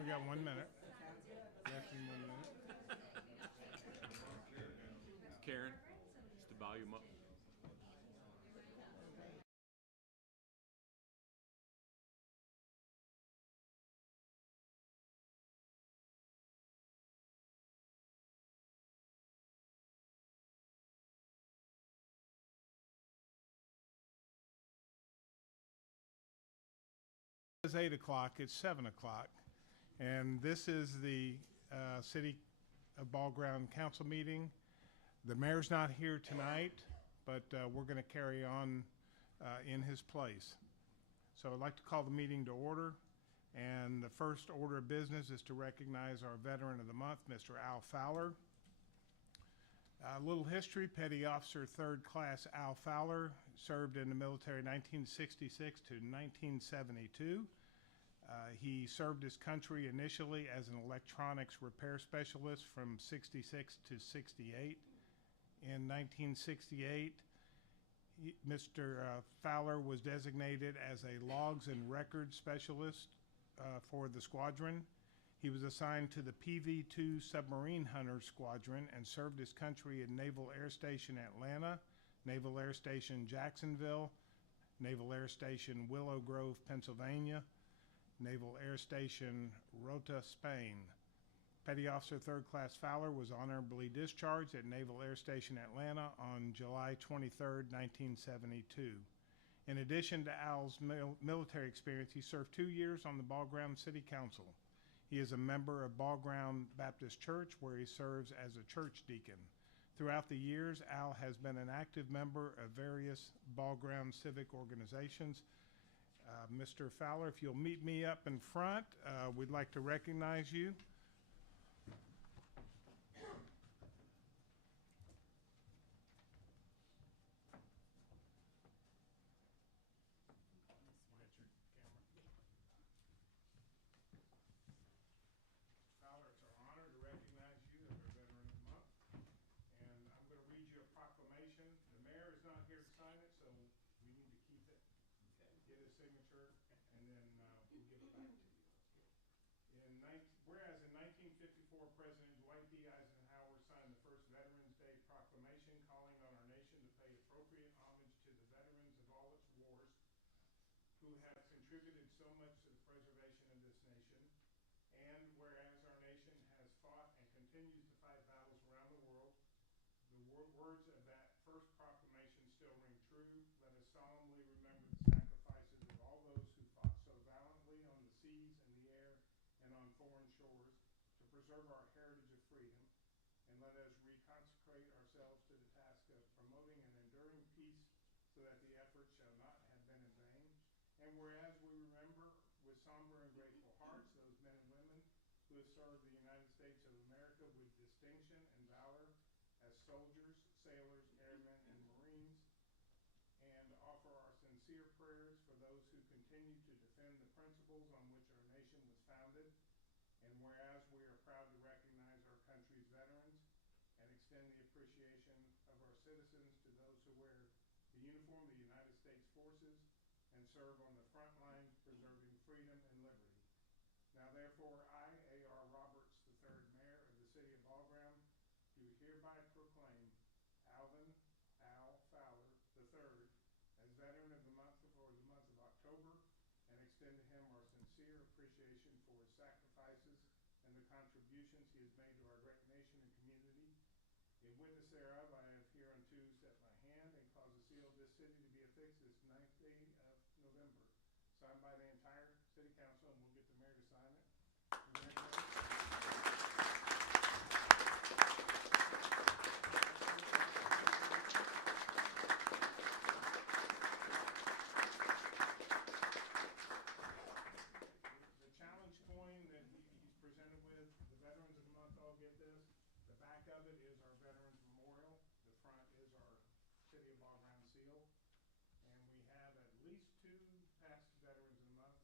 We got 1 minute. Less than 1 minute. Karen, is the volume up? It's 8 o'clock, it's 7 o'clock, and this is the City of Ball Ground Council meeting. The mayor's not here tonight, but we're going to carry on in his place. So I'd like to call the meeting to order, and the first order of business is to recognize our Veteran of the Month, Mr. Al Fowler. A little history: Petty Officer 3rd Class Al Fowler served in the military 1966 to 1972. He served his country initially as an electronics repair specialist from 66 to 68. In 1968, Mr. Fowler was designated as a logs and records specialist for the squadron. He was assigned to the PV-2 Submarine Hunter Squadron and served his country in Naval Air Station Atlanta, Naval Air Station Jacksonville, Naval Air Station Willow Grove, Pennsylvania, Naval Air Station Rota, Spain. Petty Officer 3rd Class Fowler was honorably discharged at Naval Air Station Atlanta on July 23, 1972. In addition to Al's military experience, he served 2 years on the Ball Ground City Council. He is a member of Ball Ground Baptist Church, where he serves as a church deacon. Throughout the years, Al has been an active member of various Ball Ground civic organizations. Mr. Fowler, if you'll meet me up in front, we'd like to recognize you. Fowler, it's our honor to recognize you as our Veteran of the Month. And I'm going to read you a proclamation. The mayor is not here to sign it, so we need to keep it, get his signature, and then we'll give it back to you. Whereas in 1954, President Dwight D. Eisenhower signed the first Veterans Day proclamation calling on our nation to pay appropriate homage to the veterans of all its wars who have contributed so much to the preservation of this nation. And whereas our nation has fought and continues to fight battles around the world, the words of that first proclamation still ring true. Let us solemnly remember the sacrifices of all those who fought so valiantly on the seas and the air and on foreign shores to preserve our heritage of freedom. And let us reconsecrate ourselves to the task of promoting an enduring peace so that the effort shall not have been in vain. And whereas we remember with somber and grateful hearts those men and women who have served the United States of America with distinction and valor as soldiers, sailors, airmen, and Marines, and offer our sincere prayers for those who continue to defend the principles on which our nation was founded. And whereas we are proud to recognize our country's veterans and extend the appreciation of our citizens to those who wear the uniform of the United States forces and serve on the front lines preserving freedom and liberty. Now therefore, I, A.R. Roberts III, Mayor of the City of Ball Ground, do hereby proclaim Alvin Al Fowler III as Veteran of the Month for the month of October and extend to him our sincere appreciation for his sacrifices and the contributions he has made to our great nation and community. In witness thereof, I have hereunto set my hand and caused the seal of this city to be affixed this 9th day of November, signed by the entire City Council, and we'll get the mayor to sign it. The challenge coin that he's presented with, the Veterans of the Month all get this. The back of it is our Veterans Memorial. The front is our City of Ball Ground seal. And we have at least 2 past Veterans of the Month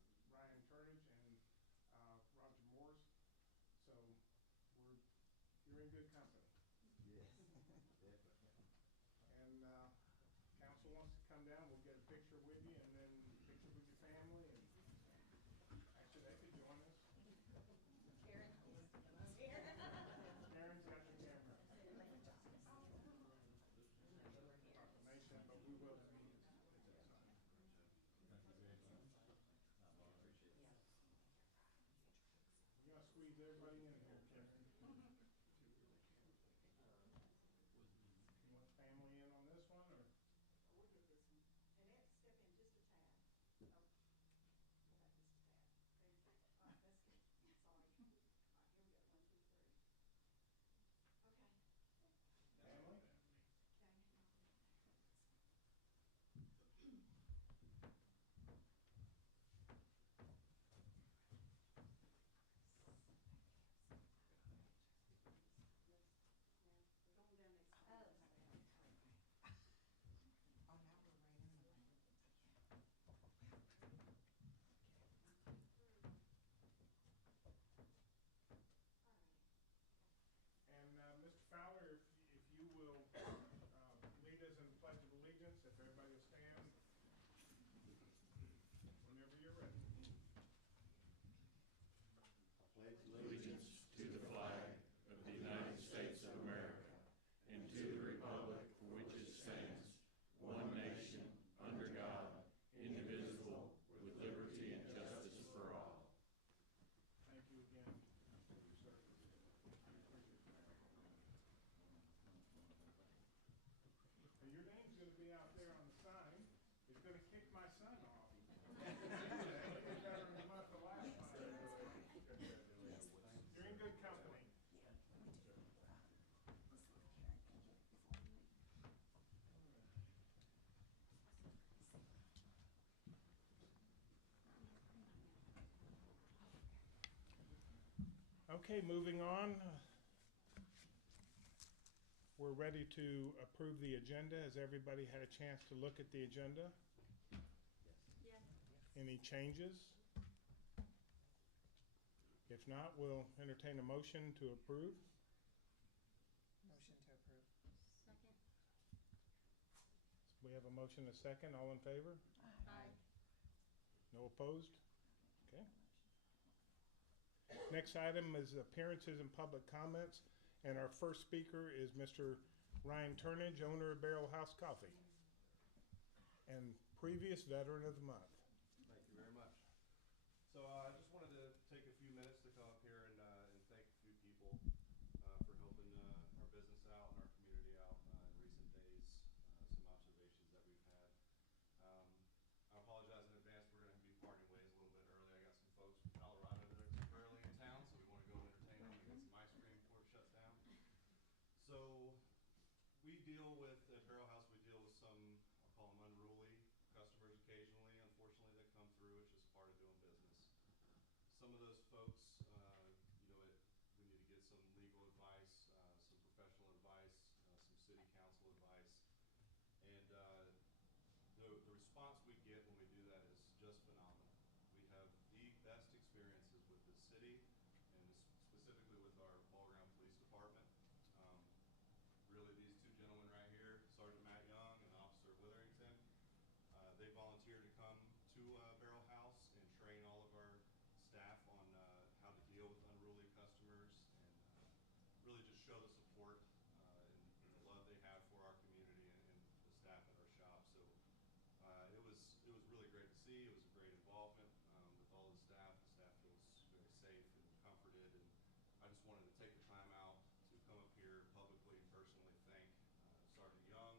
Okay, moving on. We're ready to approve the agenda. Has everybody had a chance to look at the agenda? Yes. Any changes? If not, we'll entertain a motion to approve. Motion to approve. Second. We have a motion, a second. All in favor? Aye. No opposed? Okay. Next item is appearances and public comments. And our first speaker is Mr. Ryan Turnage, owner of Barrel House Coffee, and previous Veteran of the Month. Thank you very much. So I just wanted to take a few minutes to come up here and thank a few people for helping our business out and our community out in recent days. Some observations that we've had. I apologize in advance. We're going to be parting ways a little bit early. I got some folks from Colorado that are temporarily in town, so we want to go entertain them and get some ice cream before it shuts down. So we deal with, at Barrel House, we deal with some, I'll call them unruly customers occasionally, unfortunately, that come through. It's just part of doing business. Some of those folks, we need to get some legal advice, some professional advice, some city council advice. And the response we get when we do that is just phenomenal. We have the best experiences with the city and specifically with our Ball Ground Police Department. Really, these two gentlemen right here, Sergeant Matt Young and Officer Witherington, they volunteered to come to Barrel House and train all of our staff on how to deal with unruly customers and really just show the support and the love they have for our community and the staff at our shop. So it was really great to see. It was a great involvement with all the staff. The staff feels very safe and comforted, and I just wanted to take the time out to come up here publicly and personally thank Sergeant Young,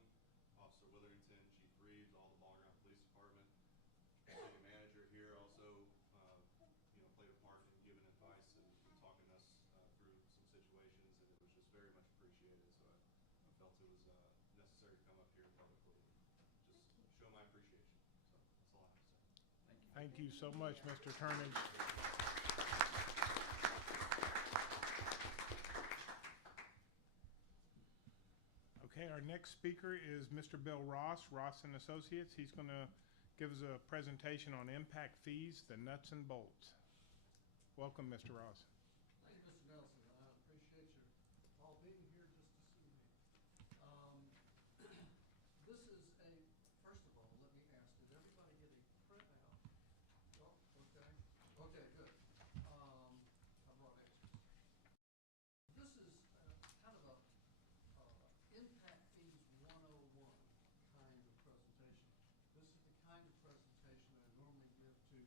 Officer Witherington, Chief Reeves, all the Ball Ground Police Department. The city manager here also played a part in giving advice and talking us through some situations, and it was just very much appreciated. So I felt it was necessary to come up here publicly and just show my appreciation. So that's all I have to say. Thank you so much, Mr. Turnage. Okay, our next speaker is Mr. Bill Ross, Ross and Associates. He's going to give us a presentation on impact fees, the nuts and bolts. Welcome, Mr. Ross. Thank you, Mr. Nelson. I appreciate you all being here just to see me. This is first of all, let me ask, did everybody get a printout? Oh, okay. Okay, good. I brought extras. This is kind of a impact fees 101 kind of presentation. This is the kind of presentation I normally give to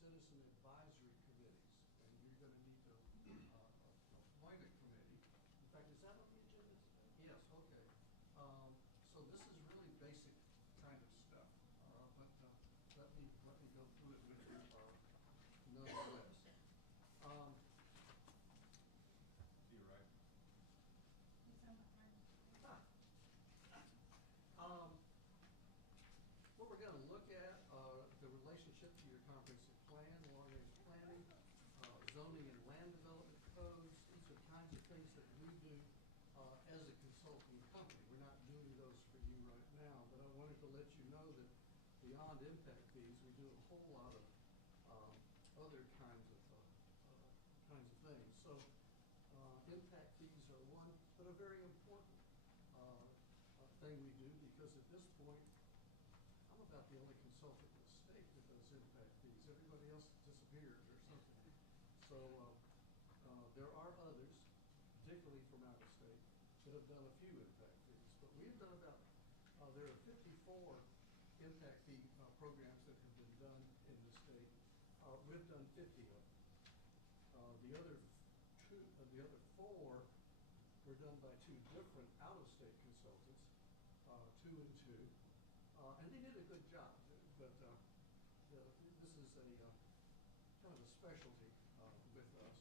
citizen advisory committees, and you're going to need to appoint a committee. In fact, is that on the agenda today? Yes, okay. So this is really basic kind of stuff, but let me go through it with you nonetheless. You're right. What we're going to look at, the relationship to your comprehensive plan, long-range planning, zoning and land development codes. These are kinds of things that we do as a consulting company. We're not doing those for you right now, but I wanted to let you know that beyond impact fees, we do a whole lot of other kinds of things. So impact fees are one, but a very important thing we do, because at this point, I'm about the only consultant in the state that does impact fees. Everybody else disappeared or something. So there are others, particularly from out of state, that have done a few impact fees. But we've done about, there are 54 impact fee programs that have been done in the state. We've done 50 of them. The other four were done by two different out-of-state consultants, 2 and 2. And they did a good job, but this is a kind of a specialty with us.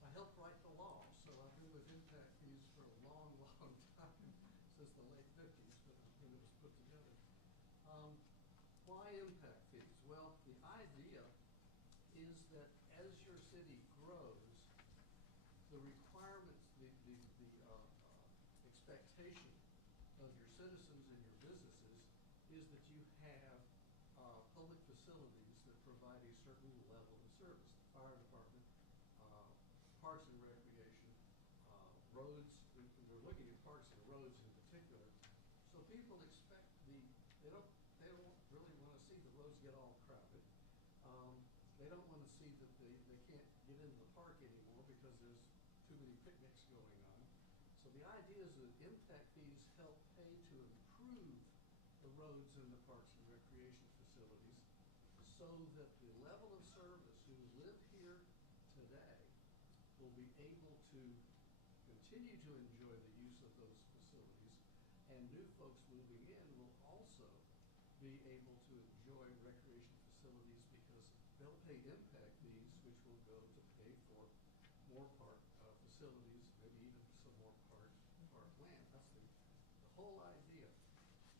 I helped write the law, so I've been with impact fees for a long, long time, since the late 50s when it was put together. Why impact fees? Well, the idea is that as your city grows, the the requirements, expectation of your citizens and your businesses is that you have public facilities that provide a certain level of service. The fire department, parks and recreation, roads, they're looking at parks and roads in particular. So people expect they don't really want to see the roads get all crowded. They don't want to see that they can't get into the park anymore because there's too many picnics going on. So the idea is that impact fees help pay to improve the roads and the parks and recreation facilities so that the level of service who live here today will be able to continue to enjoy the use of those facilities, and new folks moving in will also be able to enjoy recreation facilities because they'll pay impact fees, which will go to pay for more park facilities, maybe even some more park land. That's the whole idea.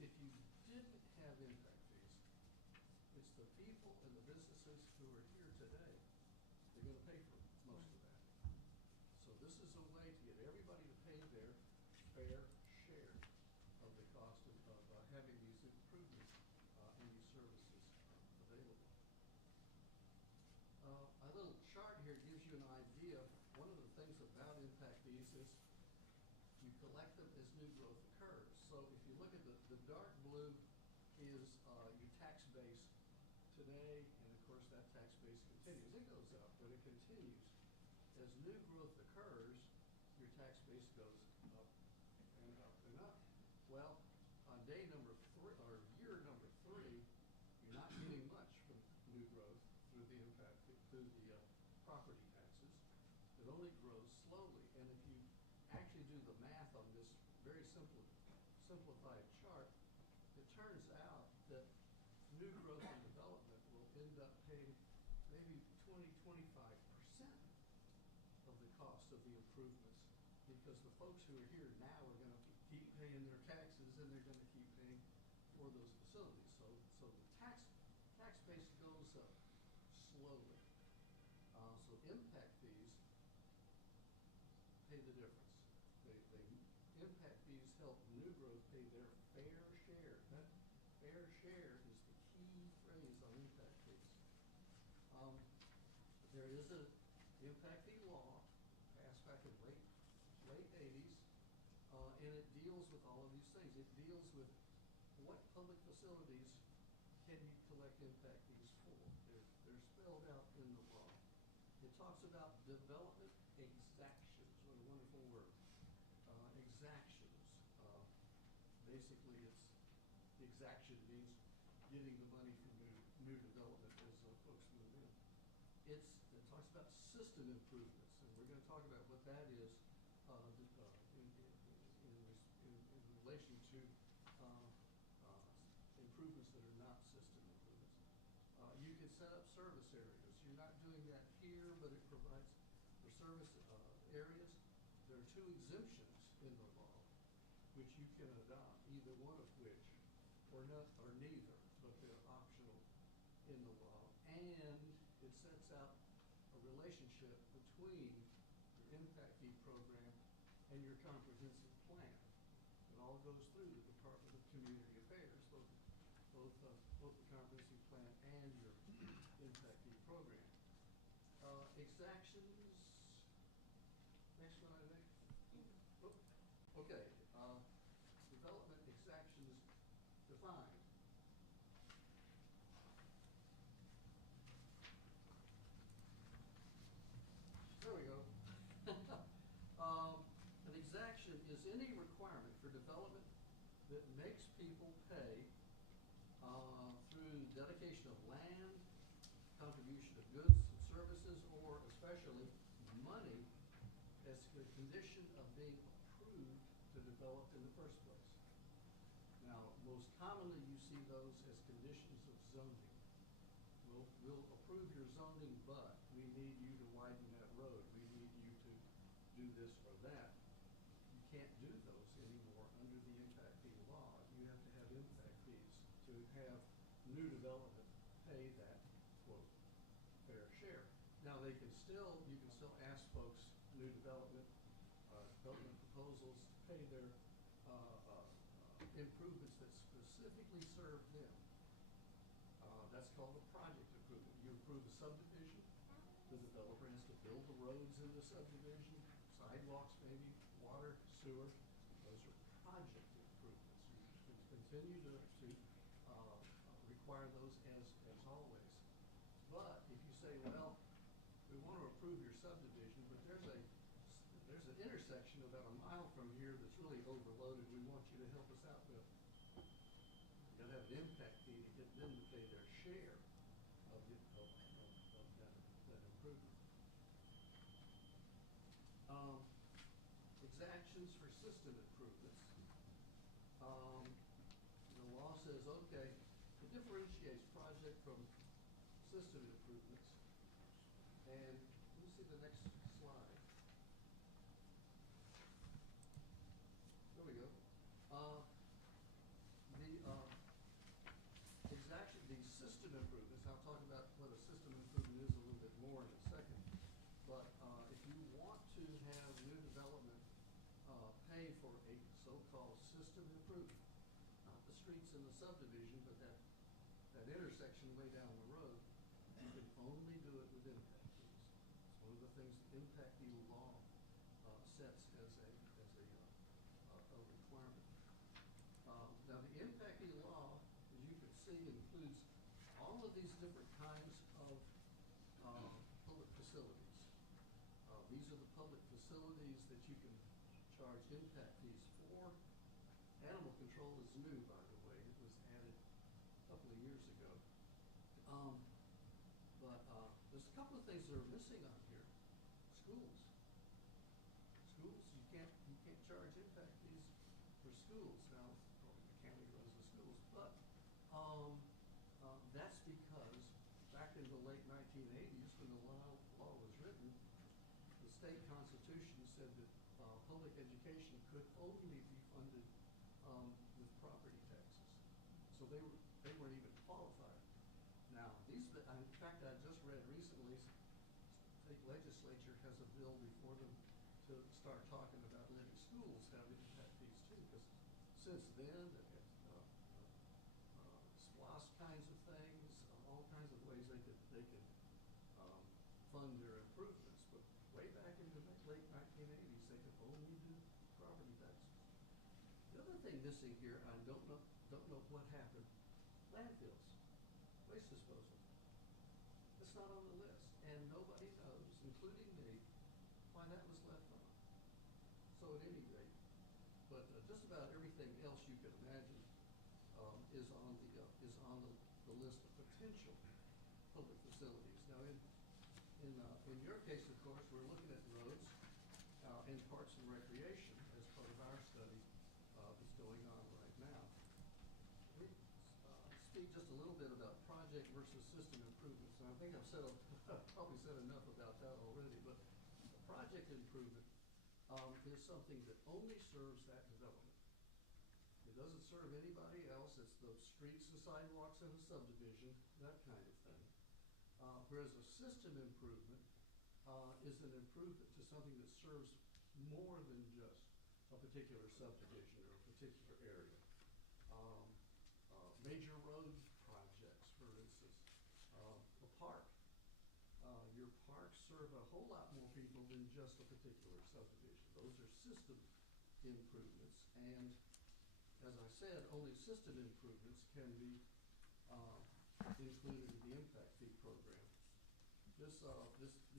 If you didn't have impact fees, it's the people and the businesses who are here today, they're going to pay for most of that. So this is a way to get everybody to pay their fair share of the cost of having these improvements and these services available. A little chart here gives you an idea. One of the things about impact fees is you collect them as new growth occurs. So if you look at the dark blue is your tax base today, and of course that tax base continues. It goes up, but it continues. As new growth occurs, your tax base goes up and up and up. Well, on day number 3 or year number 3, you're not getting much from new growth through the property taxes. It only grows slowly. And if you actually do the math on this very simplified chart, it turns out that new growth and development will end up paying maybe 20–25% of the cost of the improvements, because the folks who are here now are going to keep paying their taxes, and they're going to keep paying for those facilities. So the tax base goes up slowly. So impact fees pay the difference. Impact fees help new growth pay their fair share. That fair share is the key phrase on impact fees. There is an impact fee law passed back in late 80s, and it deals with all of these things. It deals with what public facilities can you collect impact fees for. They're spelled out in the law. It talks about development exactions. What a wonderful word. Exactions. Basically, the exaction means getting the money from new development as folks move in. It talks about system improvements, and we're going to talk about what that is in relation to improvements that are not system improvements. You can set up service areas. You're not doing that here, but it provides for service areas. There are 2 exemptions in the law which you can adopt, either one of which, or neither, but they're optional in the law. And it sets out a relationship between your impact fee program and your comprehensive plan. It all goes through the Department of Community Affairs, both the comprehensive plan and your impact fee program. Exactions. Next one, I think. Okay. Development exactions defined. There we go. An exaction is any requirement for development that makes people pay through dedication of land, contribution of goods and services, or especially money as a condition of being approved to develop in the first place. Now, most commonly you see those as conditions of zoning. We'll approve your zoning, but we need you to widen that road. We need you to do this or that. You can't do those anymore under the impact fee law. You have to have impact fees to have new development pay that, quote, fair share. Now, you can still ask folks new development proposals to pay their improvements that specifically serve them. That's called a project improvement. You approve a subdivision, the developer has to build the roads in the subdivision, sidewalks maybe, water, sewer. Those are project improvements. You continue to require those as always. But if you say, well, we want to approve your subdivision, but there's an intersection about a mile from here that's really overloaded, we want you to help us out with. You gotta have an impact fee to get them to pay their share of that improvement. Exactions for system improvements. The law says, okay, it differentiates project from system improvements. And let me see the next slide. There we go. The system improvements, I'll talk about what a system improvement is a little bit more in a second. But if you want to have new development pay for a so-called system improvement, not the streets in the subdivision, but that intersection way down the road, you can only do it with impact fees. It's one of the things the impact fee law sets as a requirement. Now the impact fee law, as you can see, includes all of these different kinds of public facilities. These are the public facilities that you can charge impact fees for. Animal control is new, by the way. It was added a couple of years ago. But there's a couple of things that are missing on here. Schools. Schools, you can't charge impact fees for schools. Now, the county runs the schools, but that's because back in the late 1980s, when the law was written, the state constitution said that public education could only be funded with property taxes. So they weren't even qualified. Now, in fact, I just read recently, state legislature has a bill before them to start talking about letting schools have impact fees too, because since then, SPLOST kinds of things, all kinds of ways they could fund their improvements. But way back in the late 1980s, they could only do property taxes. The other thing missing here, I don't know what happened. Landfills, waste disposal. It's not on the list, and nobody knows, including me, why that was left on. So at any rate, but just about everything else you can imagine is on the list of potential public facilities. Now, in your case, of course, we're looking at roads and parks and recreation as part of our study that's going on right now. We speak just a little bit about project versus system improvements, and I think I've probably said enough about that already. But a project improvement is something that only serves that development. It doesn't serve anybody else. It's the streets and sidewalks in a subdivision, that kind of thing. Whereas a system improvement is an improvement to something that serves more than just a particular subdivision or a particular area. Major road projects, for instance, a park. Your parks serve a whole lot more people than just a particular subdivision. Those are system improvements, and as I said, only system improvements can be included in the impact fee program. This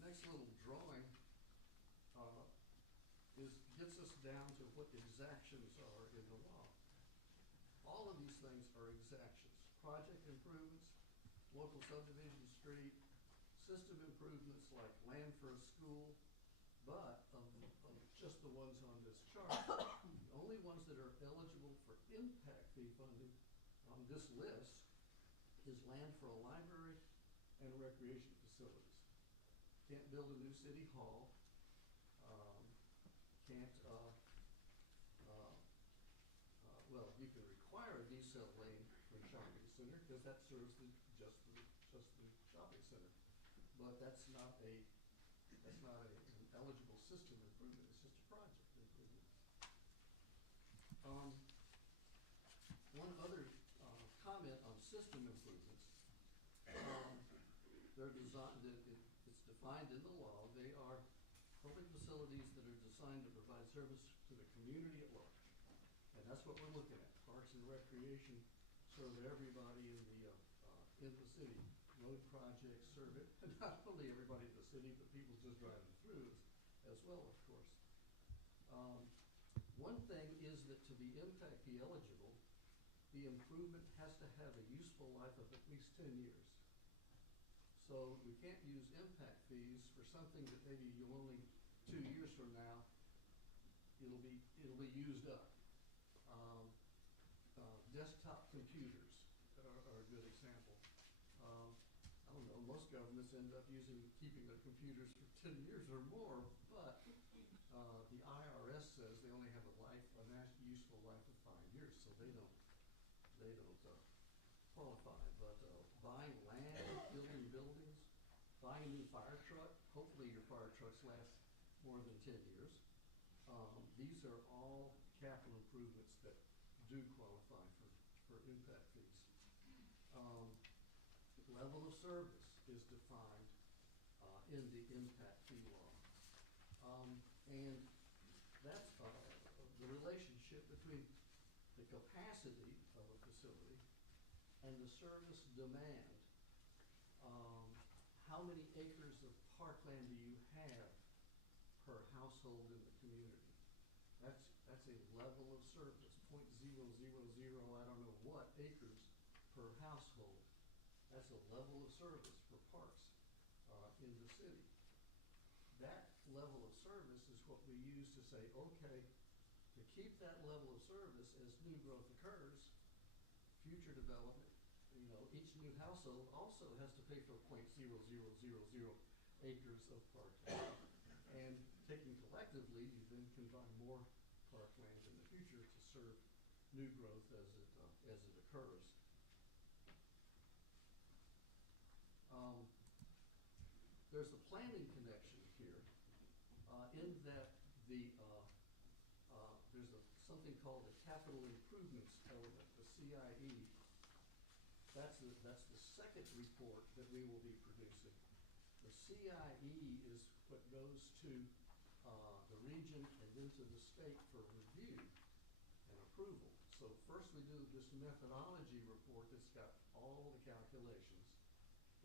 next little drawing gets us down to what exactions are in the law. All of these things are exactions. Project improvements, local subdivision street, system improvements like land for a school, but of just the ones on this chart, the only ones that are eligible for impact fee funding on this list is land for a library and recreation facilities. Can't build a new city hall. Well, you can require a decel lane for shopping center because that serves just the shopping center, but that's not an eligible system improvement, it's just a project improvement. One other comment on system improvements. They're designed, it's defined in the law, they are public facilities that are designed to provide service to the community at large. And that's what we're looking at. Parks and recreation serve everybody in the city. Road projects serve it, not only everybody in the city, but people just driving through as well, of course. One thing is that to be impact fee eligible, the improvement has to have a useful life of at least 10 years. So we can't use impact fees for something that maybe you only 2 years from now, it'll be used up. Desktop computers are a good example. I don't know, most governments end up keeping their computers for 10 years or more, but the IRS says they only have a useful life of 5 years, so they don't qualify. But buying land, building buildings, buying a new fire truck, hopefully your fire trucks last more than 10 years. These are all capital improvements that do qualify for impact fees. Level of service is defined in the impact fee law. And that's the relationship between the capacity of a facility and the service demand. How many acres of parkland do you have per household in the community? That's a level of service, 0.000, I don't know what, acres per household. That's a level of service for parks in the city. That level of service is what we use to say, okay, to keep that level of service as new growth occurs, future development, each new household also has to pay for 0.0000 acres of parkland. And taken collectively, you then can buy more parkland in the future to serve new growth as it occurs. There's a planning connection here in that there's something called the capital improvements element, the CIE. That's the second report that we will be producing. The CIE is what goes to the region and then to the state for review and approval. So first we do this methodology report that's got all the calculations,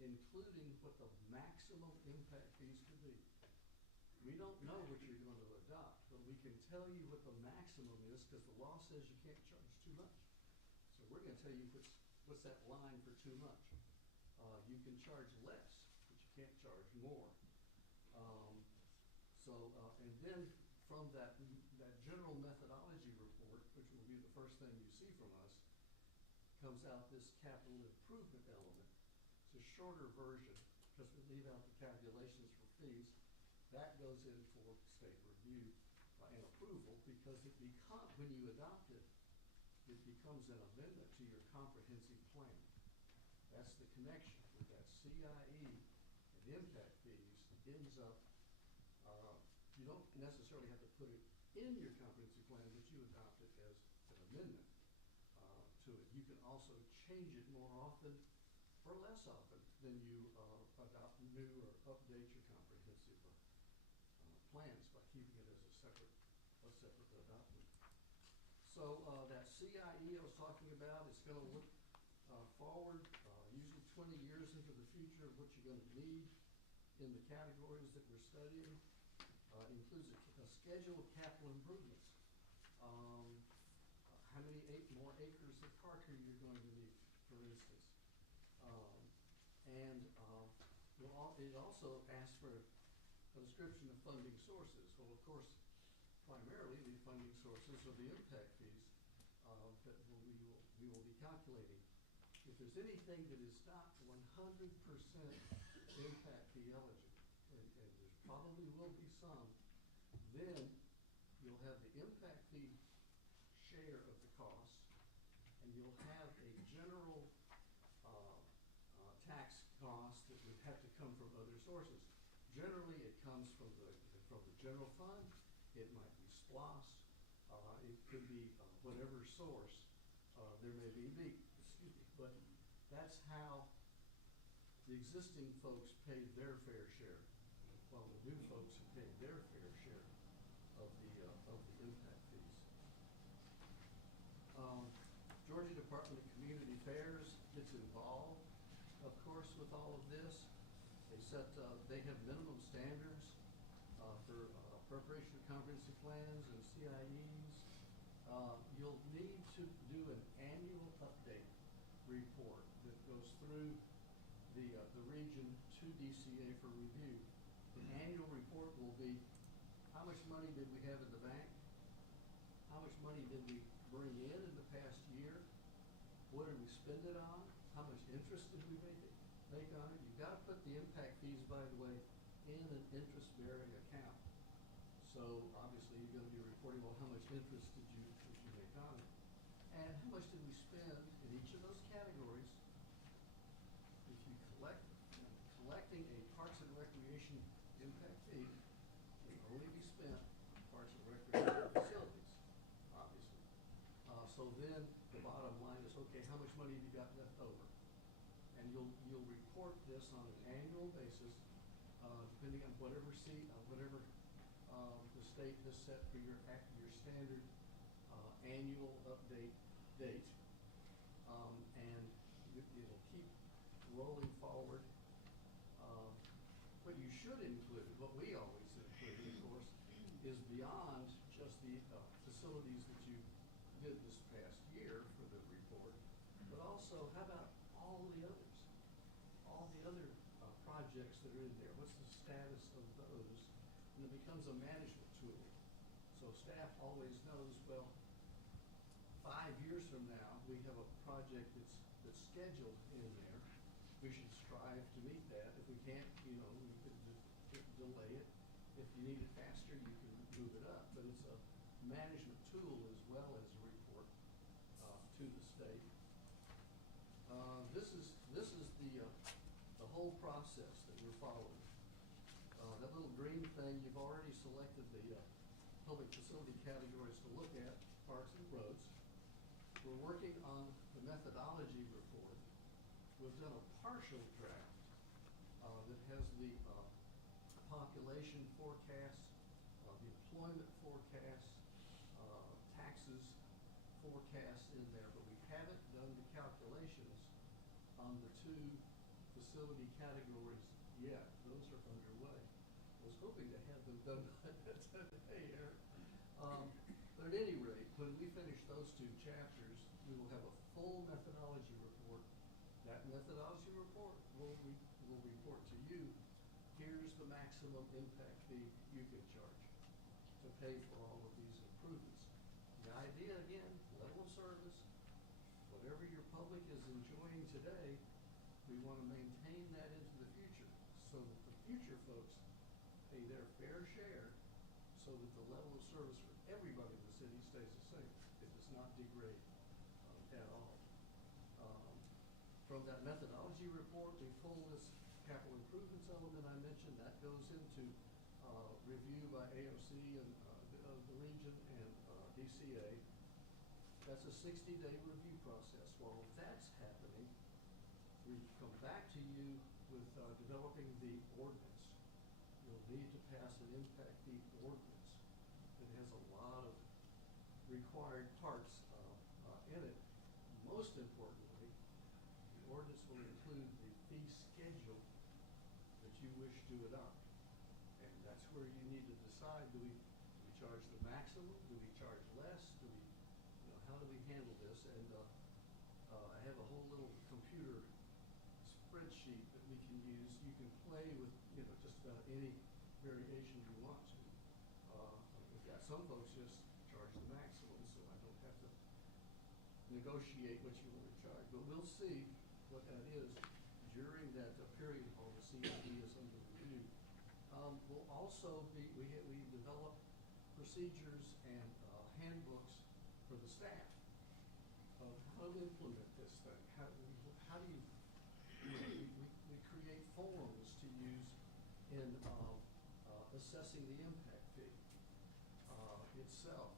including what the maximum impact fees could be. We don't know what you're going to adopt, but we can tell you what the maximum is because the law says you can't charge too much. So we're going to tell you what's that line for too much. You can charge less, but you can't charge more. And then from that general methodology report, which will be the first thing you see from us, comes out this capital improvement element. It's a shorter version because we leave out the calculations for fees. That goes in for state review and approval because when you adopt it, it becomes an amendment to your comprehensive plan. That's the connection with that CIE and impact fees ends up, you don't necessarily have to put it in your comprehensive plan, but you adopt it as an amendment to it. You can also change it more often or less often than you adopt new or update your comprehensive plans by keeping it as a separate adoption. So that CIE I was talking about is going to look forward, usually 20 years into the future of what you're going to need in the categories that we're studying. Includes a schedule of capital improvements. How many more acres of park are you going to need, for instance? It also asks for a description of funding sources. Well, of course, primarily the funding sources are the impact fees that we will be calculating. If there's anything that is not 100% impact fee eligible, and there probably will be some, then you'll have the impact fee share of the cost, and you'll have a general tax cost that would have to come from other sources. Generally, it comes from the from the general fund, it might be SPOS, it could be whatever source there may be, excuse me, but that's how the existing folks paid their fair share, while the new folks have paid their fair share of the impact fees. Georgia Department of Community Affairs gets involved, of course, with all of this. They have minimum standards for preparation of comprehensive plans and CIEs. You'll need to do an annual update report that goes through the region to DCA for review. The annual report will be how much money did we have in the bank? How much money did we bring in the past year? What did we spend it on? How much interest did we make on it? You've got to put the impact fees, by the way, in an interest-bearing account. So obviously you're going to be reporting, well, how much interest did you make on it? And how much did we spend in each of those categories? If you collecting a Parks and Recreation impact fee can only be spent on Parks and Recreation facilities, obviously. So then the bottom line is, okay, how much money have you got left over? And you'll report this on an annual basis, depending on whatever the state has set for your standard annual update date, and it'll keep rolling forward. What you should include, what we always include, of course, is beyond just the facilities that you did this past year for the report, but also how about all the others? All the other projects that are in there, what's the status of those? And it becomes a management tool. So staff always knows, well, 5 years from now, we have a project that's scheduled in there. We should strive to meet that. If we can't, we could delay it. If you need it faster, you can move it up. But it's a management tool as well as a report to the state. This is the whole process that we're following. That little green thing, you've already selected the public facility categories to look at, parks and roads. We're working on the methodology report. We've done a partial draft that has the population forecast, the employment forecast, taxes forecast in there, but we haven't done the calculations on the 2 facility categories yet. Those are underway. I was hoping to have them done today, Eric. But at any rate, when we finish those 2 chapters, we will have a full methodology report. That methodology report will report to you, here's the maximum impact fee you can charge to pay for all of these improvements. The idea, again, level of service, whatever your public is enjoying today, we want to maintain that into the future so that the future folks pay their fair share so that the level of service for everybody in the city stays the same. It does not degrade at all. From that methodology report, we pull this capital improvements element I mentioned. That goes into review by AOC and the region and DCA. That's a 60-day review process. While that's happening, we come back to you with developing the ordinance. You'll need to pass an impact fee ordinance that has a lot of required parts in it. Most importantly, the ordinance will include the fee schedule that you wish to adopt. And that's where you need to decide, do we charge the maximum? Do we charge less? How do we handle this? And I have a whole little computer spreadsheet that we can use. You can play with, just about any variation you want to. We've got some folks just charge the maximum, so I don't have to negotiate what you want to charge. But we'll see what that is during that period while the CID is under review. We'll also we develop procedures and handbooks for the staff of how to implement this thing. How do you we create forms to use in assessing the impact fee itself.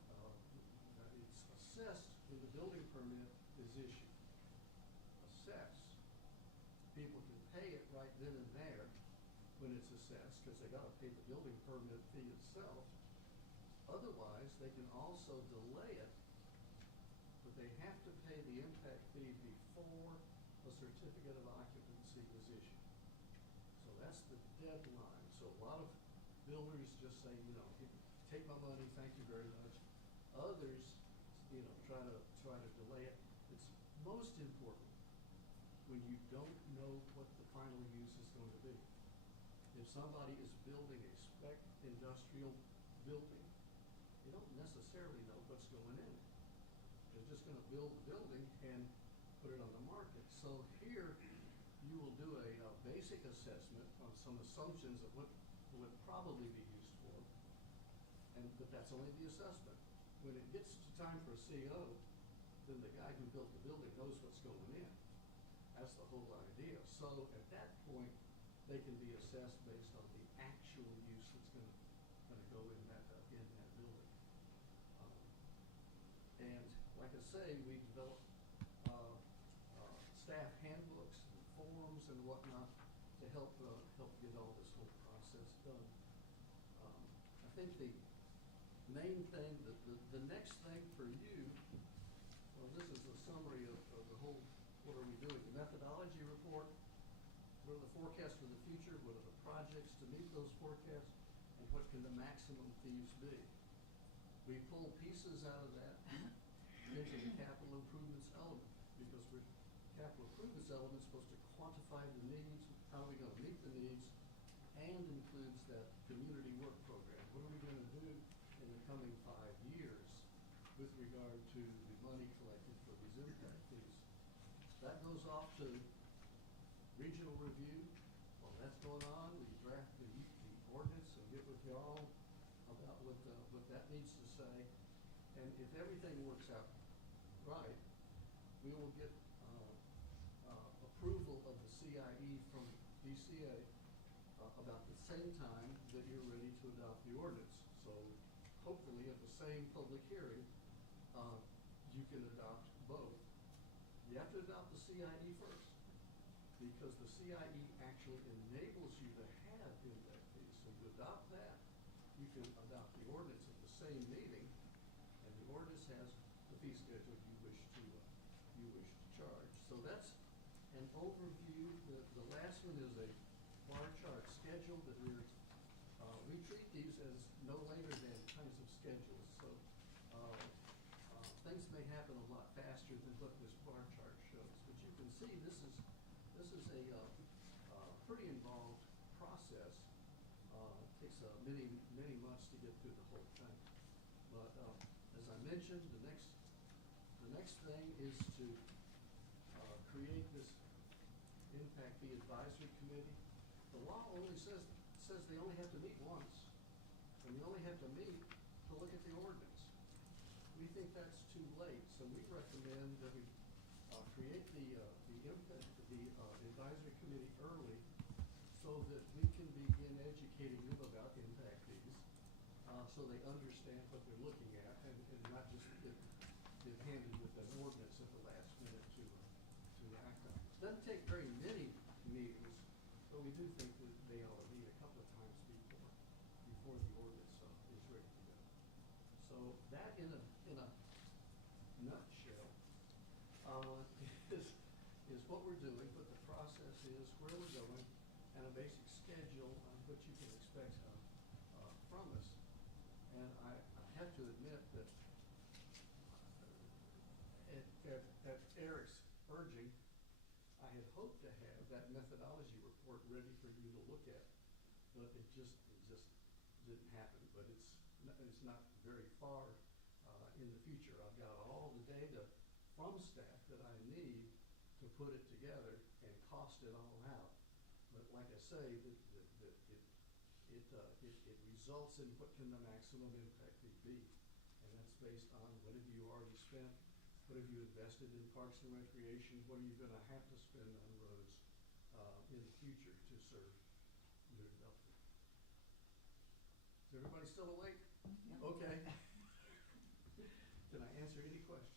It's assessed when the building permit is issued. Assessed. People can pay it right then and there when it's assessed, because they gotta pay the building permit fee itself. Otherwise, they can also delay it, but they have to pay the impact fee before a certificate of occupancy is issued. So that's the deadline. So a lot of builders just say, you know, take my money, thank you very much. Others, you know, try to delay it. It's most important when you don't know what the final use is going to be. If somebody is building a spec industrial building, they don't necessarily know what's going in it. They're just gonna build the building and put it on the market. So here, you will do a basic assessment on some assumptions of what would probably be used for, but that's only the assessment. When it gets to time for a CO, then the guy who built the building knows what's going in. That's the whole idea. So at that point, they can be assessed based on the actual use that's gonna go in that building. And like I say, we develop staff handbooks and forms and whatnot to help get all this whole process done. I think the main thing, the next thing for you, well, this is a summary of the whole, what are we doing? The methodology report, what are the forecasts for the future, what are the projects to meet those forecasts, and what can the maximum fees be? We pull pieces out of that into the capital improvements element, because capital improvements element is supposed to quantify the needs, how are we gonna meet the needs, and includes that community work program. What are we gonna do in the coming 5 years with regard to the money collected for these impact fees? That goes off to regional review. While that's going on, we draft the ordinance and get with y'all about what that needs to say. And if everything works out right, we will get approval of the CIE from DCA about the same time that you're ready to adopt the ordinance. So hopefully at the same public hearing, you can adopt both. You have to adopt the CIE first, because the CIE actually enables you to have impact fees. So you adopt that, you can adopt the ordinance at the same meeting, and the ordinance has the fee schedule you wish to charge. So that's an overview. The last one is a bar chart schedule that we treat these as no later than kinds of schedules. So things may happen a lot faster than what this bar chart shows, but you can see this is a pretty involved process. It takes many months to get through the whole thing. But as I mentioned, the next thing is to create this impact fee advisory committee. The law only says they only have to meet once, and you only have to meet to look at the ordinance. We think that's too late, so we recommend that we create the advisory committee early, so that we can begin educating them about impact fees, so they understand what they're looking at, and not just get handed with an ordinance at the last minute to act on. It doesn't take very many meetings, but we do think that they ought to meet a couple of times before the ordinance is ready to go. So that in a nutshell is what we're doing, what the process is, where we're going, and a basic schedule on what you can expect from us. And I have to admit that at Eric's urging, I had hoped to have that methodology report ready for you to look at, but it just didn't happen. But it's not very far in the future. I've got all the data from staff that I need to put it together and cost it all out. But like I say, it results in what can the maximum impact fee be, and that's based on what have you already spent, what have you invested in parks and recreation, what are you going to have to spend on roads in the future to serve your development. Is everybody still awake? Okay. Can I answer any questions?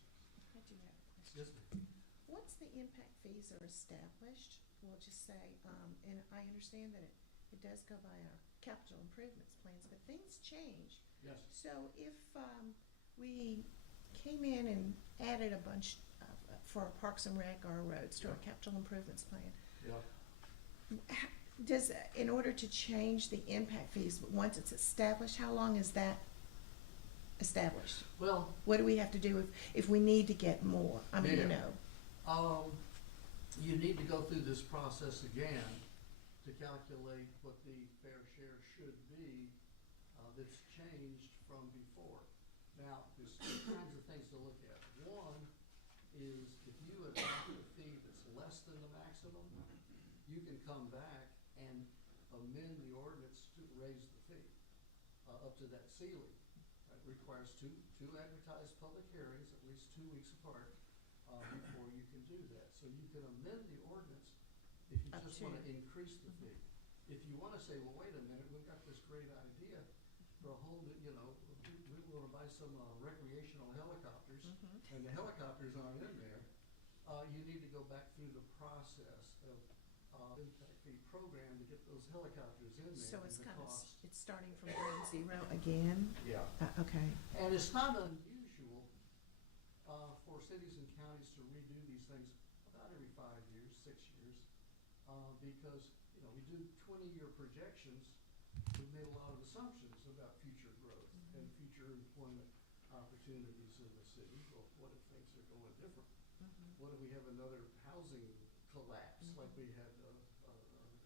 I do have a question. Yes, ma'am. Once the impact fees are established, we'll just say, and I understand that it does go by our capital improvements plans, but things change. Yes. So if we came in and added a bunch of, for our Parks and Rec or our roads to our Yeah. capital improvements plan, Yeah. does, in order to change the impact fees, once it's established, how long is that established? Well, What do we have to do if we need to get more? I mean, you Yeah. know, you need to go through this process again to calculate what the fair share should be, that's changed from before. Now, there's two kinds of things to look at. One is if you adopt a fee that's less than the maximum, you can come back and amend the ordinance to raise the fee, up to that ceiling. It requires two advertised public hearings, at least 2 weeks apart, before you can do that. So you can amend the ordinance if you Up just to. wanna increase the fee. If you wanna say, well, wait a minute, we've got this great idea for a whole, we wanna buy some recreational helicopters, and the helicopters aren't in there, you need to go back through the process of, impact fee program to get those helicopters in there. so and it's the kind of, cost. it's starting from ground zero again? Yeah. Okay. And it's not unusual, for cities and counties to redo these things about every 5 years, 6 years, because, we do 20-year projections. We've made a lot of assumptions about future growth and future employment opportunities in the city. Well, what if things are going different? What if we have another housing collapse like we had,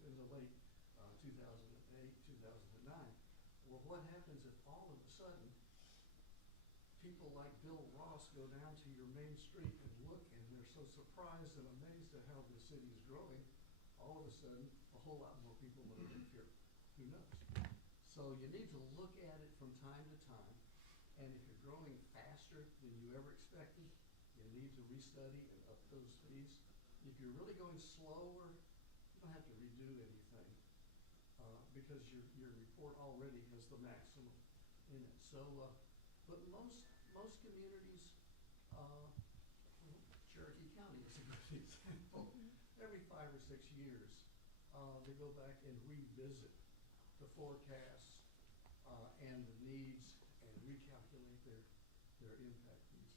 in the late, 2008, 2009? Well, what happens if all of a sudden people like Bill Ross go down to your main street and look, and they're so surprised and amazed at how the city is growing, all of a sudden, a whole lot more people want to live here. Who knows? So you need to look at it from time to time, and if you're growing faster than you ever expected, you need to restudy and up those fees. If you're really going slower, you don't have to redo anything, because your report already has the maximum in it. So, but most communities, Cherokee County is a good example. Every 5 or 6 years, they go back and revisit the forecasts, and the needs, and recalculate their impact fees.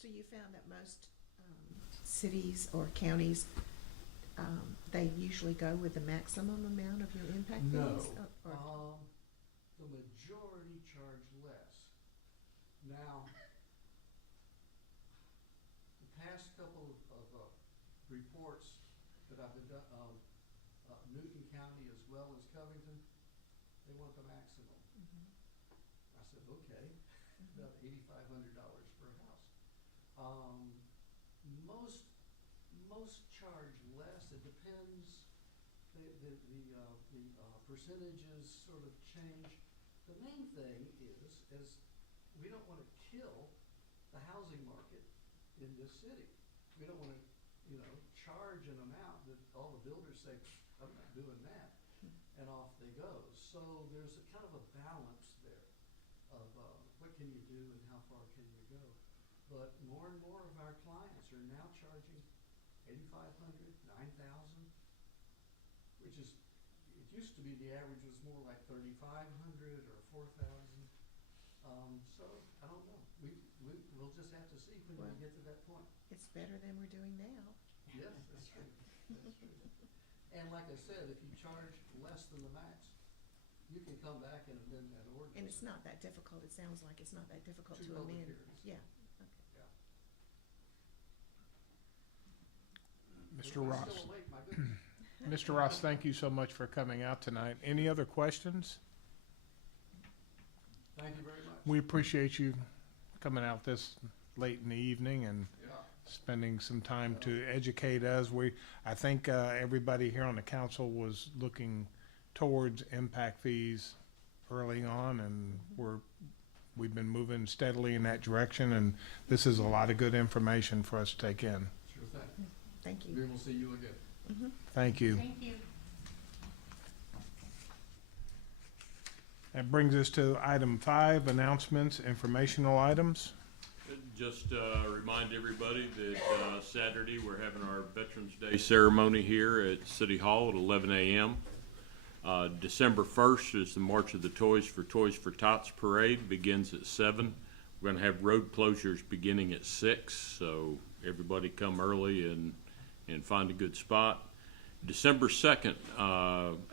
So you found that most cities or counties, they usually go with the maximum amount of your impact No. fees? Or- The majority charge less. Now, the past couple of reports that I've been done, Newton County as well as Covington, they want the maximum. I said, okay, about $8,500 per house. Most charge less. It depends. The percentages sort of change. The main thing is we don't want to kill the housing market in this city. We don't want to, charge an amount that all the builders say, I'm not doing that, and off they go. So there's a kind of a balance there of what can you do and how far can you go. But more and more of our clients are now charging $8,500, $9,000, which is, it used to be the average was more like $3,500 or $4,000. So I don't know. We'll just have to see when we get to that point. It's better than we're doing now. Yes, that's true. That's true. And like I said, if you charge less than the max, you can come back and amend that ordinance. And it's not that difficult, it sounds like it's not that difficult 2 to public amend. hearings. Yeah, Yeah. Mr. Everybody's Ross. still awake, my goodness. Mr. Ross, thank you so much for coming out tonight. Any other questions? Thank you very much. We appreciate you coming out this late in the evening and Yeah. spending some time to educate us. I think everybody here on the council was looking towards impact fees early on, and we've been moving steadily in that direction, and this is a lot of good information for us to take in. Sure thing. thank you. We will see you again. Thank you. Thank you. That brings us to item 5, announcements, informational items. Just remind everybody that Saturday, we're having our Veterans Day ceremony here at City Hall at 11 a.m. December 1st is the March of the Toys for Tots parade, begins at 7. We're gonna have road closures beginning at 6, so everybody come early and find a good spot. December 2nd,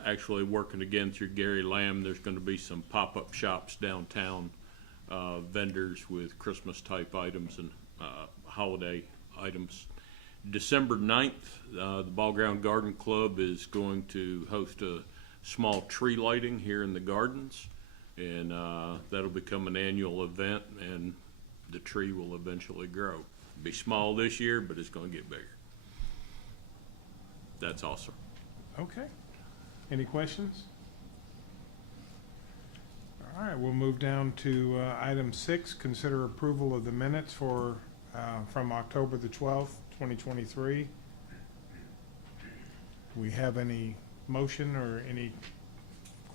actually working again through Gary Lamb, there's gonna be some pop-up shops downtown, vendors with Christmas-type items and holiday items. December 9th, the Ball Ground Garden Club is going to host a small tree lighting here in the gardens, and that'll become an annual event, and the tree will eventually grow. Be small this year, but it's going to get bigger. That's awesome. Okay. Any questions? All right, we'll move down to item 6, consider approval of the minutes for, from October the 12th, 2023. Do we have any motion or any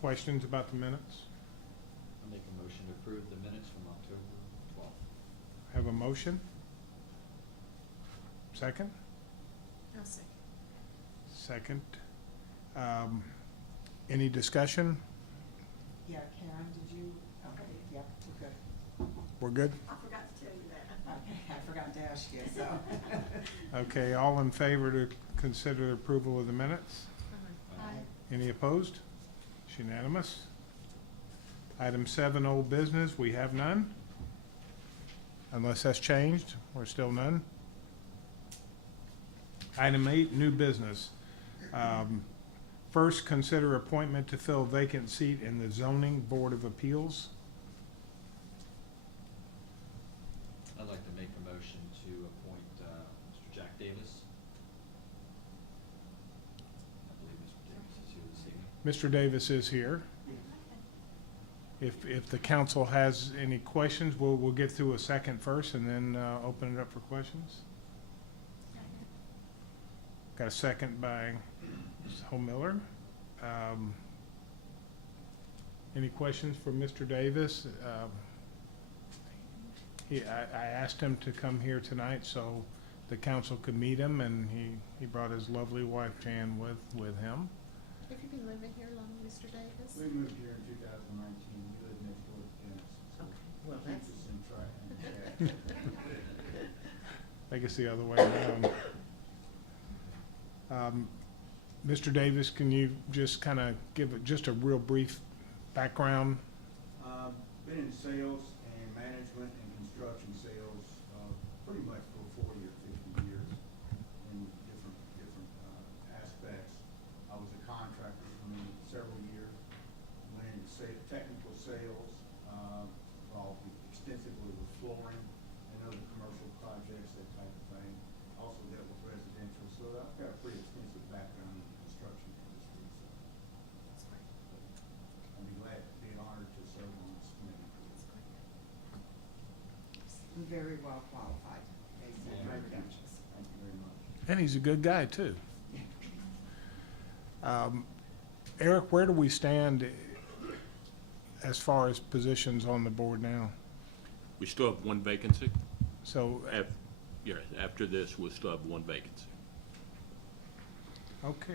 questions about the minutes? I'll make a motion to approve the minutes from October 12th. Have a motion? Second? I'll second. Second. Any discussion? Yeah, Karen, did you, okay, yep, we're good. We're good? I forgot to tell you that. Okay, I forgot to ask you, so. Okay, all in favor to consider approval of the minutes? Aye. Any opposed? It's unanimous. Item 7, old business, we have none. Unless that's changed, we're still none. Item 8, new business. First, consider appointment to fill vacant seat in the Zoning Board of Appeals. I'd like to make a motion to appoint Mr. Jack Davis. I believe Mr. Davis is here this evening. Mr. Davis is here. If the council has any questions, we'll get through a second first and then open it up for questions. Got a second by Ms. Miller. Any questions for Mr. Davis? I asked him to come here tonight so the council could meet him, and he brought his lovely wife Jan with him. Have you been living here long, Mr. Davis? We moved here in 2019, we live next door to Dennis, so Well, keeps that's, us in track. I guess the other way around. Mr. Davis, can you just kind of give just a real brief background? Been in sales and management and construction sales, pretty much for 40 or 50 years in different aspects. I was a contractor for several years, went into technical sales, involved extensively with flooring and other commercial projects, that type of thing. Also dealt with residential, so I've got a pretty extensive background in the construction industry, so I'd be glad to be honored to serve on this committee. Very well qualified. They said Yeah. very Thank you. gracious. Thank you very much. And he's a good guy, too. Eric, where do we stand as far as positions on the board now? We still have one vacancy. So, Yeah, after this, we'll still have one vacancy. okay,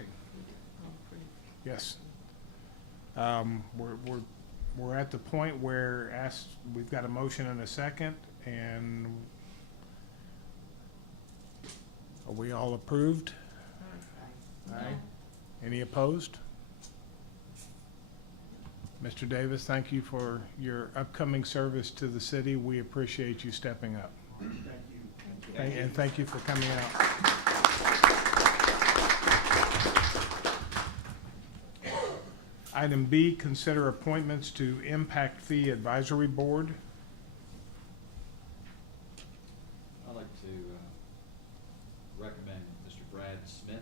oh, pretty. yes. We're at the point where we've got a motion and a second, and are we all approved? Aye. Any opposed? Mr. Davis, thank you for your upcoming service to the city. We appreciate you stepping up. Thank you. And thank you for coming out. Item B, consider appointments to Impact Fee Advisory Board. I'd like to recommend Mr. Brad Smith.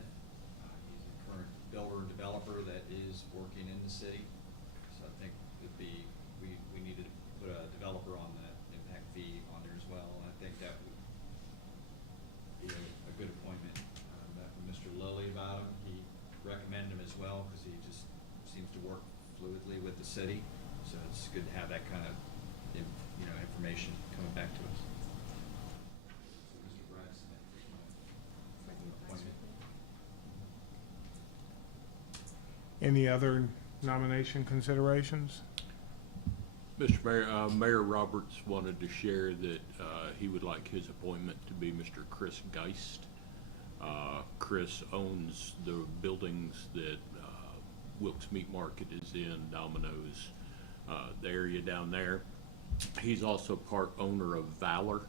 He's a current builder and developer that is working in the city. So I think it'd be, we needed to put a developer on the impact fee on there as well. And I think that would be a good appointment. Met with Mr. Lilly about him. He recommended him as well because he just seems to work fluidly with the city. So it's Any other nomination considerations? Mr. Mayor, Mayor Roberts wanted to share that he would like his appointment to be Mr. Chris Geist. Chris owns the buildings that Wilkes Meat Market is in, Domino's, the area down there. He's also part owner of Valor,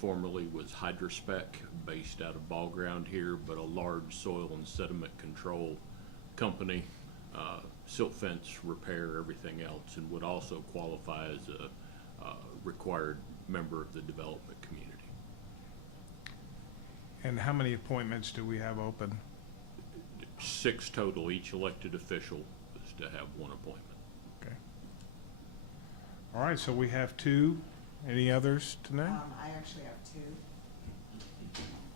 formerly was Hydrospec, based out of Ball Ground here, but a large soil and sediment control company, silt fence repair, everything else, and would also qualify as a required member of the development community. And how many appointments do we have open? 6 total. Each elected official is to have 1 appointment. Okay. All right, so we have 2. Any others tonight? I actually have 2.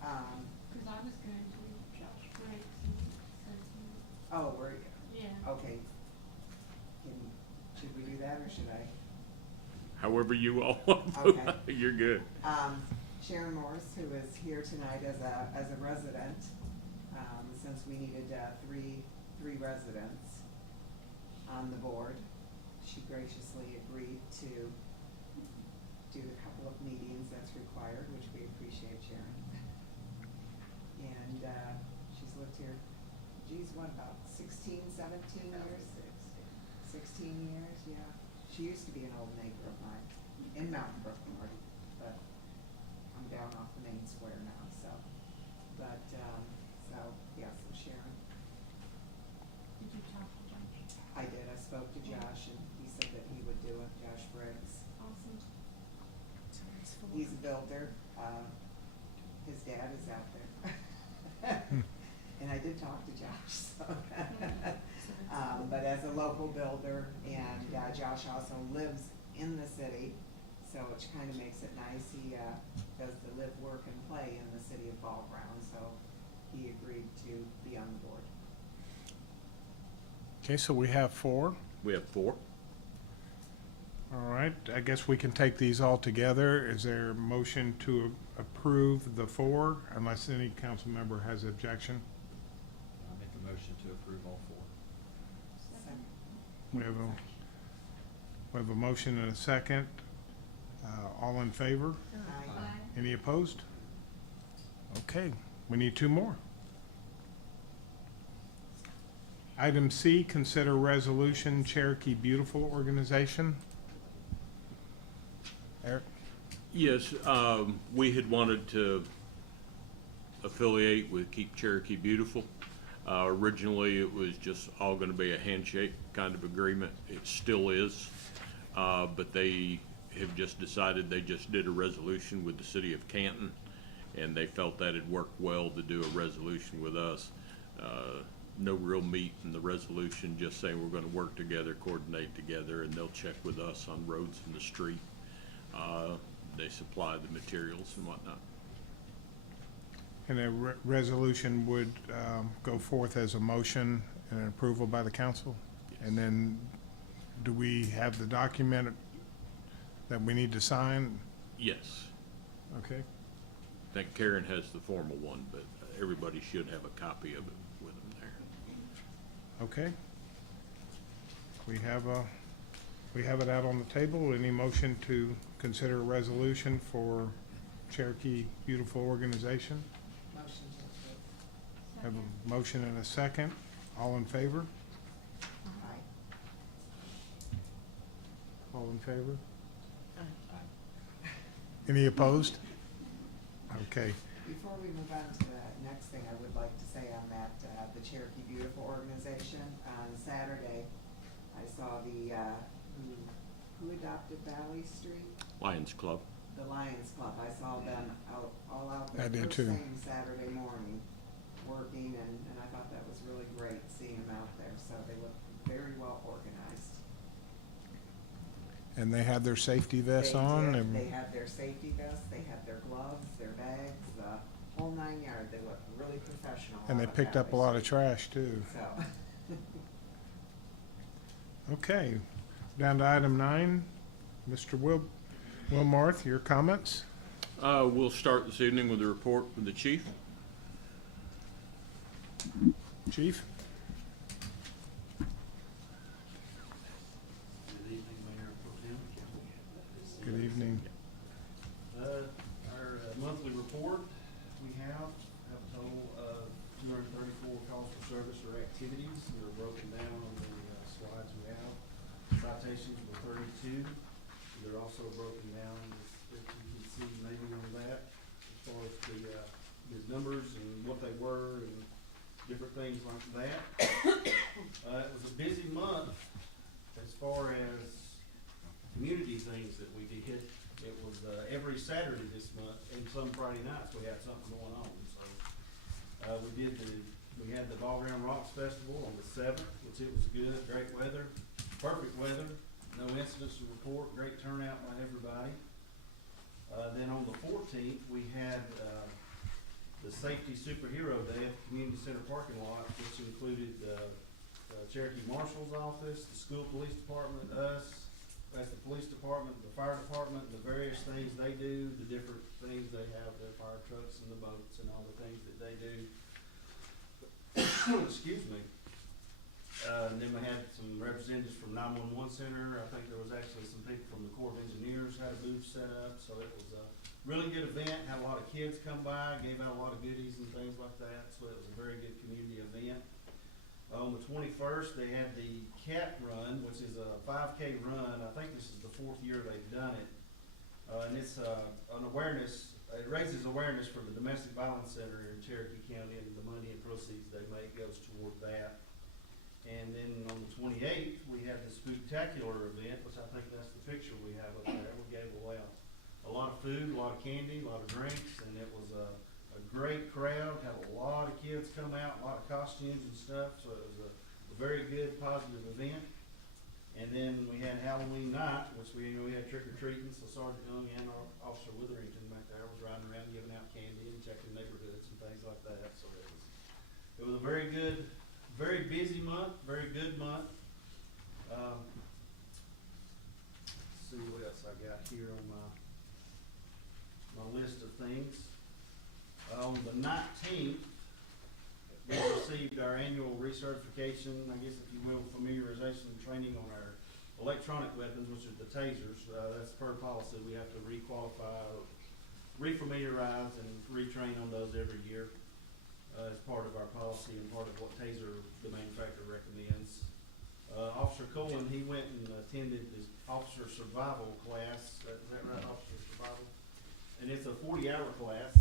Cause I was going to Josh Briggs and Oh, we're, yeah. okay. Should we do that, or should I? However you all want to vote, Okay. you're good. Sharon Morris, who is here tonight as a resident, since we needed, three residents on the board, she graciously agreed to do the couple of meetings that's required, which we appreciate, Sharon. And, she's lived here, geez, what, about 16, 17 years? 16 years, yeah. She used to be an old neighbor of mine in Mountain Brook North, but I'm down off the main square now, so. But, yeah, so Sharon, Did you talk to Josh? I did, I spoke to Josh and he said that he would do it, Josh Briggs. Awesome. So it's 4. He's a builder, his dad is out there. And I did talk to Josh, so. But as a local builder, and Josh also lives in the city, so which kind of makes it nice. He does the live, work, and play in the city of Ball Ground, so he agreed to be on the board. Okay, so we have 4. We have 4. All right, I guess we can take these all together. Is there a motion to approve the 4, unless any council member has objection? I'll make a motion to approve all 4. Second. We have a motion and a second. All in favor? Aye. Any opposed? Okay, we need 2 more. Item C, consider resolution Cherokee Beautiful Organization. Eric? Yes, we had wanted to affiliate with Keep Cherokee Beautiful. Originally, it was just all gonna be a handshake kind of agreement. It still is. But they have just decided, they just did a resolution with the city of Canton, and they felt that it'd work well to do a resolution with us. No real meat in the resolution, just saying we're gonna work together, coordinate together, and they'll check with us on roads in the street. They supply the materials and whatnot. And a resolution would go forth as a motion and approval by the council? And then, do we have the document that we need to sign? Yes, Okay, I think Karen has the formal one, but everybody should have a copy of it with them there. okay. We have it out on the table. Any motion to consider a resolution for Cherokee Beautiful Organization? Motion to approve. Have Second. a motion and a second. All in favor? Aye. All in favor? Aye. Any opposed? Okay, Before we move on to the next thing, I would like to say on that, the Cherokee Beautiful Organization, on Saturday, I saw the, who adopted Valley Street? Lions Club. The Lions Club. I saw them all out there I did first too. thing Saturday morning, working, and I thought that was really great, seeing them out there, so they look very well organized. and they had their safety vests They on? did. and- They had their safety vests, they had their gloves, their bags, the whole 9 yards. They looked really professional. And they out at picked up a Valley lot of Street. trash too. So, Okay, down to item 9. Mr. Wilmarth, your comments? We'll start this evening with a report from the chief. Chief? Good evening. Our monthly report, we have a total of 234 calls for service or activities that are broken down on the slides we have. Citations were 32. They're also broken down, if you can see maybe on that, as far as the numbers and what they were and different things like that. It was a busy month as far as community things that we did. It was every Saturday this month and some Friday nights we had something going on. So we had the Ball Ground Rocks Festival on the 7th, which it was good, great weather, perfect weather, no incidents to report, great turnout by everybody. Then on the 14th, we had the Safety Superhero Day at the Community Center parking lot, which included Cherokee Marshal's Office, the school police department, us, that's the police department, the fire department, the various things they do, the different things they have, their fire trucks and the boats and all the things that they do. Excuse me. And then we had some representatives from 911 Center. I think there was actually some people from the Corps of Engineers had a booth set up, so it was a really good event. Had a lot of kids come by, gave out a lot of goodies and things like that, so it was a very good community event. On the 21st, they had the Cat Run, which is a 5K run. I think this is the 4th year they've done it. And it's an awareness, it raises awareness for the Domestic Violence Center in Cherokee County, and the money and proceeds they make goes toward that. And then on the 28th, we had the Spooktacular event, which I think that's the picture we have up there. We gave away a lot of food, a lot of candy, a lot of drinks, and it was a great crowd. Had a lot of kids come out, a lot of costumes and stuff, so it was a very good, positive event. And then we had Halloween night, which we had trick-or-treating, so Sergeant Young and Officer Witherington back there was riding around giving out candy and checking neighborhoods and things like that. So it was a very good, very busy month, very good month. Let's see what else I got here on my list of things. On the 19th, we received our annual recertification, I guess if you will, familiarization and training on our electronic weapons, which are the tasers. That's per policy. We have to re-qualify, re-familiarize, and retrain on those every year as part of our policy and part of what taser the manufacturer recommends. Officer Cohen, he went and attended the officer survival class. Is that right, officer survival? And it's a 40-hour class.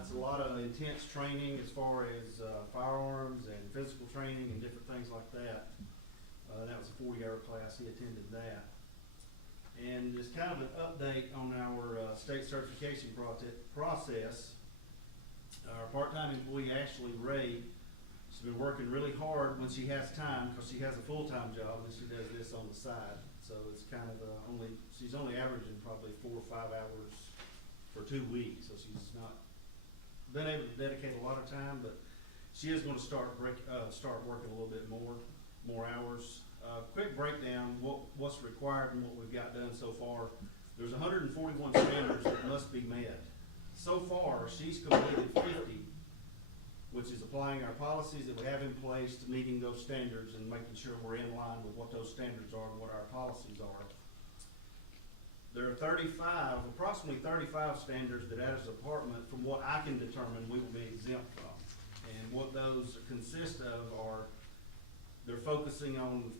It's a lot of intense training as far as firearms and physical training and different things like that. That was a 40-hour class. He attended that. And it's kind of an update on our state certification process. Our part-time employee, Ashley Ray, she's been working really hard when she has time, because she has a full-time job and she does this on the side. So it's kind of she's only averaging probably 4 or 5 hours for 2 weeks. So she's not been able to dedicate a lot of time, but she is going to start working a little bit more hours. Quick breakdown, what's required and what we've got done so far. There's 141 standards that must be met. So far, she's completed 50, which is applying our policies that we have in place to meeting those standards and making sure we're in line with what those standards are and what our policies are. There are approximately 35 standards that as a department, from what I can determine, we will be exempt from. And what those consist of are, they're focusing on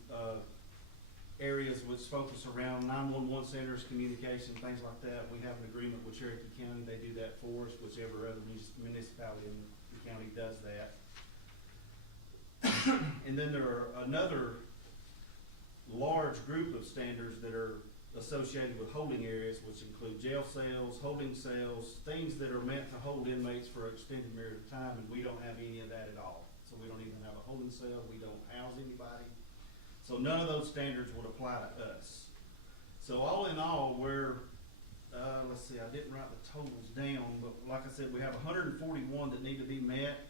areas which focus around 911 centers, communication, things like that. We have an agreement with Cherokee County. They do that for us, whichever other municipality in the county does that. And then there are another large group of standards that are associated with holding areas, which include jail cells, holding cells, things that are meant to hold inmates for an extended period of time, and we don't have any of that at all. So we don't even have a holding cell, we don't house anybody. So none of those standards would apply to us. So all in all, we're, let's see, I didn't write the totals down, but like I said, we have 141 that need to be met.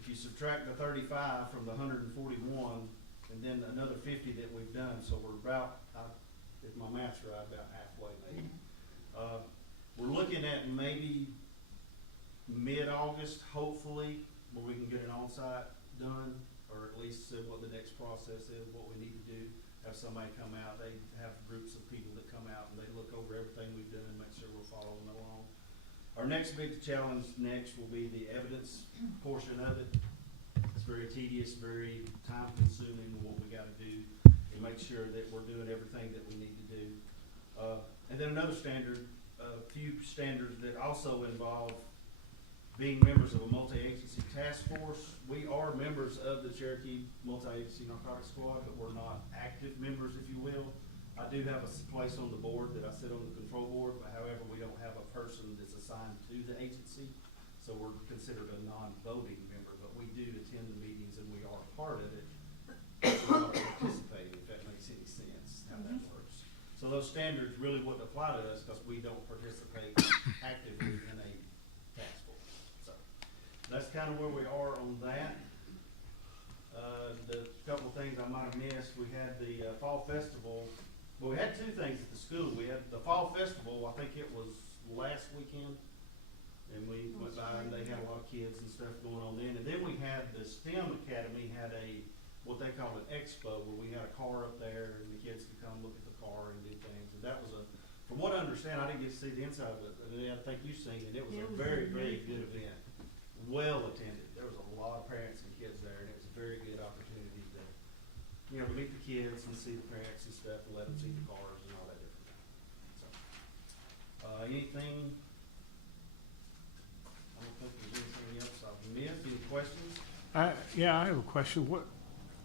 If you subtract the 35 from the 141, and then another 50 that we've done, so we're about, if my math's right, about halfway maybe. We're looking at maybe mid-August, hopefully, where we can get an on-site done, or at least see what the next process is, what we need to do. have somebody come out. They have groups of people that come out and they look over everything we've done and make sure we're following along. Our next big challenge next will be the evidence portion of it. It's very tedious, very time consuming, what we gotta do to make sure that we're doing everything that we need to do. And then another standard, a few standards that also involve being members of a multi-agency task force. We are members of the Cherokee Multi-Agency Narcotics Squad, but we're not active members, if you will. I do have a place on the board that I sit on the control board, but however, we don't have a person that's assigned to the agency. So we're considered a non-voting member, but we do attend the meetings and we are part of it. We're not participating, if that makes any sense, how that works. So those standards really wouldn't apply to us because we don't participate actively in a task force. So that's kind of where we are on that. The couple of things I might have missed, we had the fall festival. Well, we had two things at the school. We had the fall festival, I think it was last weekend. And we went by and they had a lot of kids and stuff going on then. And then we had the STEM Academy had what they call an expo, where we had a car up there and the kids could come look at the car and do things. And that was from what I understand, I didn't get to see the inside of it, but I think you've seen it. It was a very, very good event. Well attended. There was a lot of parents and kids there, and it was a very good opportunity to, to meet the kids and see the parents and stuff and let them see the cars and all that different thing. So, anything? I don't think there's anything else I've missed. Any questions? Yeah, I have a question.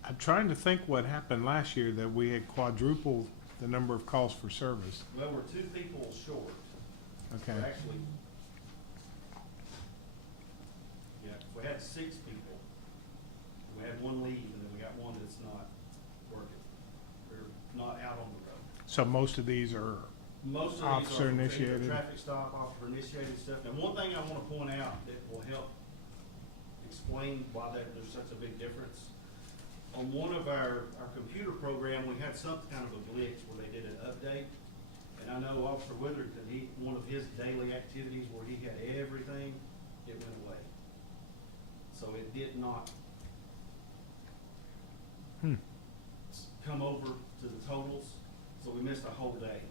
I'm trying to think what happened last year that we had quadrupled the number of calls for service. Well, we're 2 people short. Okay. We're actually, we had 6 people. We had 1 leave, and then we got 1 that's not working. They're not out on the road. So most of these are Most of these officer are either initiated? traffic stop, officer initiated stuff. And one thing I want to point out that will help explain why there's such a big difference. On one of our computer program, we had some kind of a glitch where they did an update. And I know Officer Witherington, one of his daily activities where he had everything, it went away. So it did not come over to the totals, so we missed a whole day.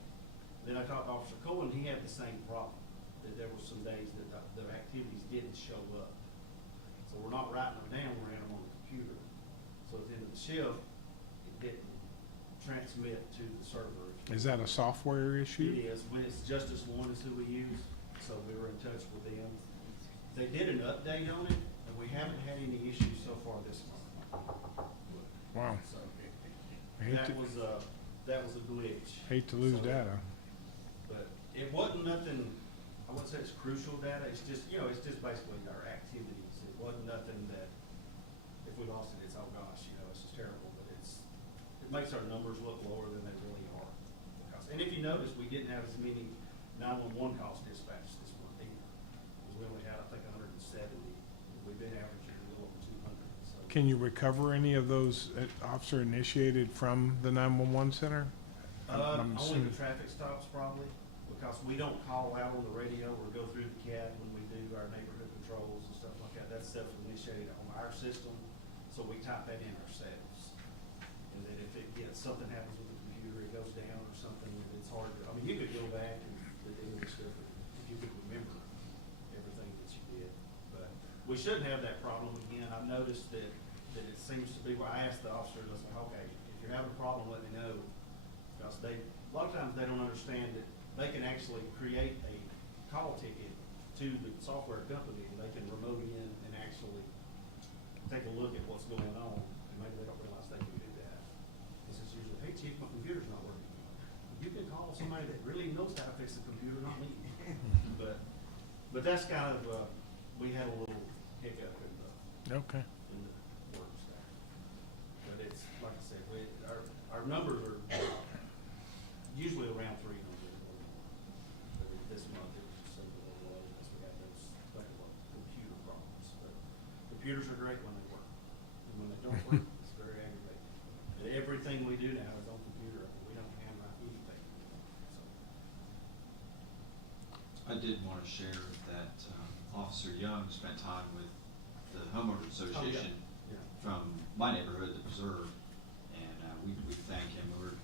Then I talked to Officer Cohen, he had the same problem, that there were some days that the activities didn't show up. So we're not writing them down, we're writing them on the computer. So at the end of the shift, it didn't transmit to the server. Is that a software issue? It is. When it's Justice One is who we use, so we were in touch with them. They did an update on it, and we haven't had any issues so far this month. Wow. So I hate that was a glitch. hate to lose So, data. But it wasn't nothing, I wouldn't say it's crucial data, it's just, it's just basically our activities. It wasn't nothing that, if we lost it, it's, oh gosh, it's just terrible, but it makes our numbers look lower than they really are. And if you notice, we didn't have as many 911 calls dispatched this month either. Because we only had, I think, 170. We've been averaging a little over 200. So. Can you recover any of those officer initiated from the 911 center? I'm Only assuming- the traffic stops probably, because we don't call out on the radio or go through the CAD when we do our neighborhood controls and stuff like that. That stuff's initiated on our system, so we type that in ourselves. And then if something happens with the computer, it goes down or something, it's hard to, you could go back and do this stuff if you could remember everything that you did. But we shouldn't have that problem again. I've noticed that it seems to be, where I asked the officers, I was like, okay, if you're having a problem, let me know. Because a lot of times they don't understand that they can actually create a call ticket to the software company, and they can remote in and actually take a look at what's going on, and maybe they don't realize they can do that. This is usually, hey chief, my computer's not working. You can call somebody that really knows how to fix the computer, not me. But that's kind of, we had a little hiccup in the Okay. works there. But it's, like I said, our numbers are usually around 300 or more. But this month it was just a little low because we had those computer problems. But computers are great when they work. And when they don't work, it's very aggravating. And everything we do now is on computer. We don't handwrite anything. I did want to share that Officer Young spent time with the homeowners association Yeah. from my neighborhood, the Preserve, and we thank him. We're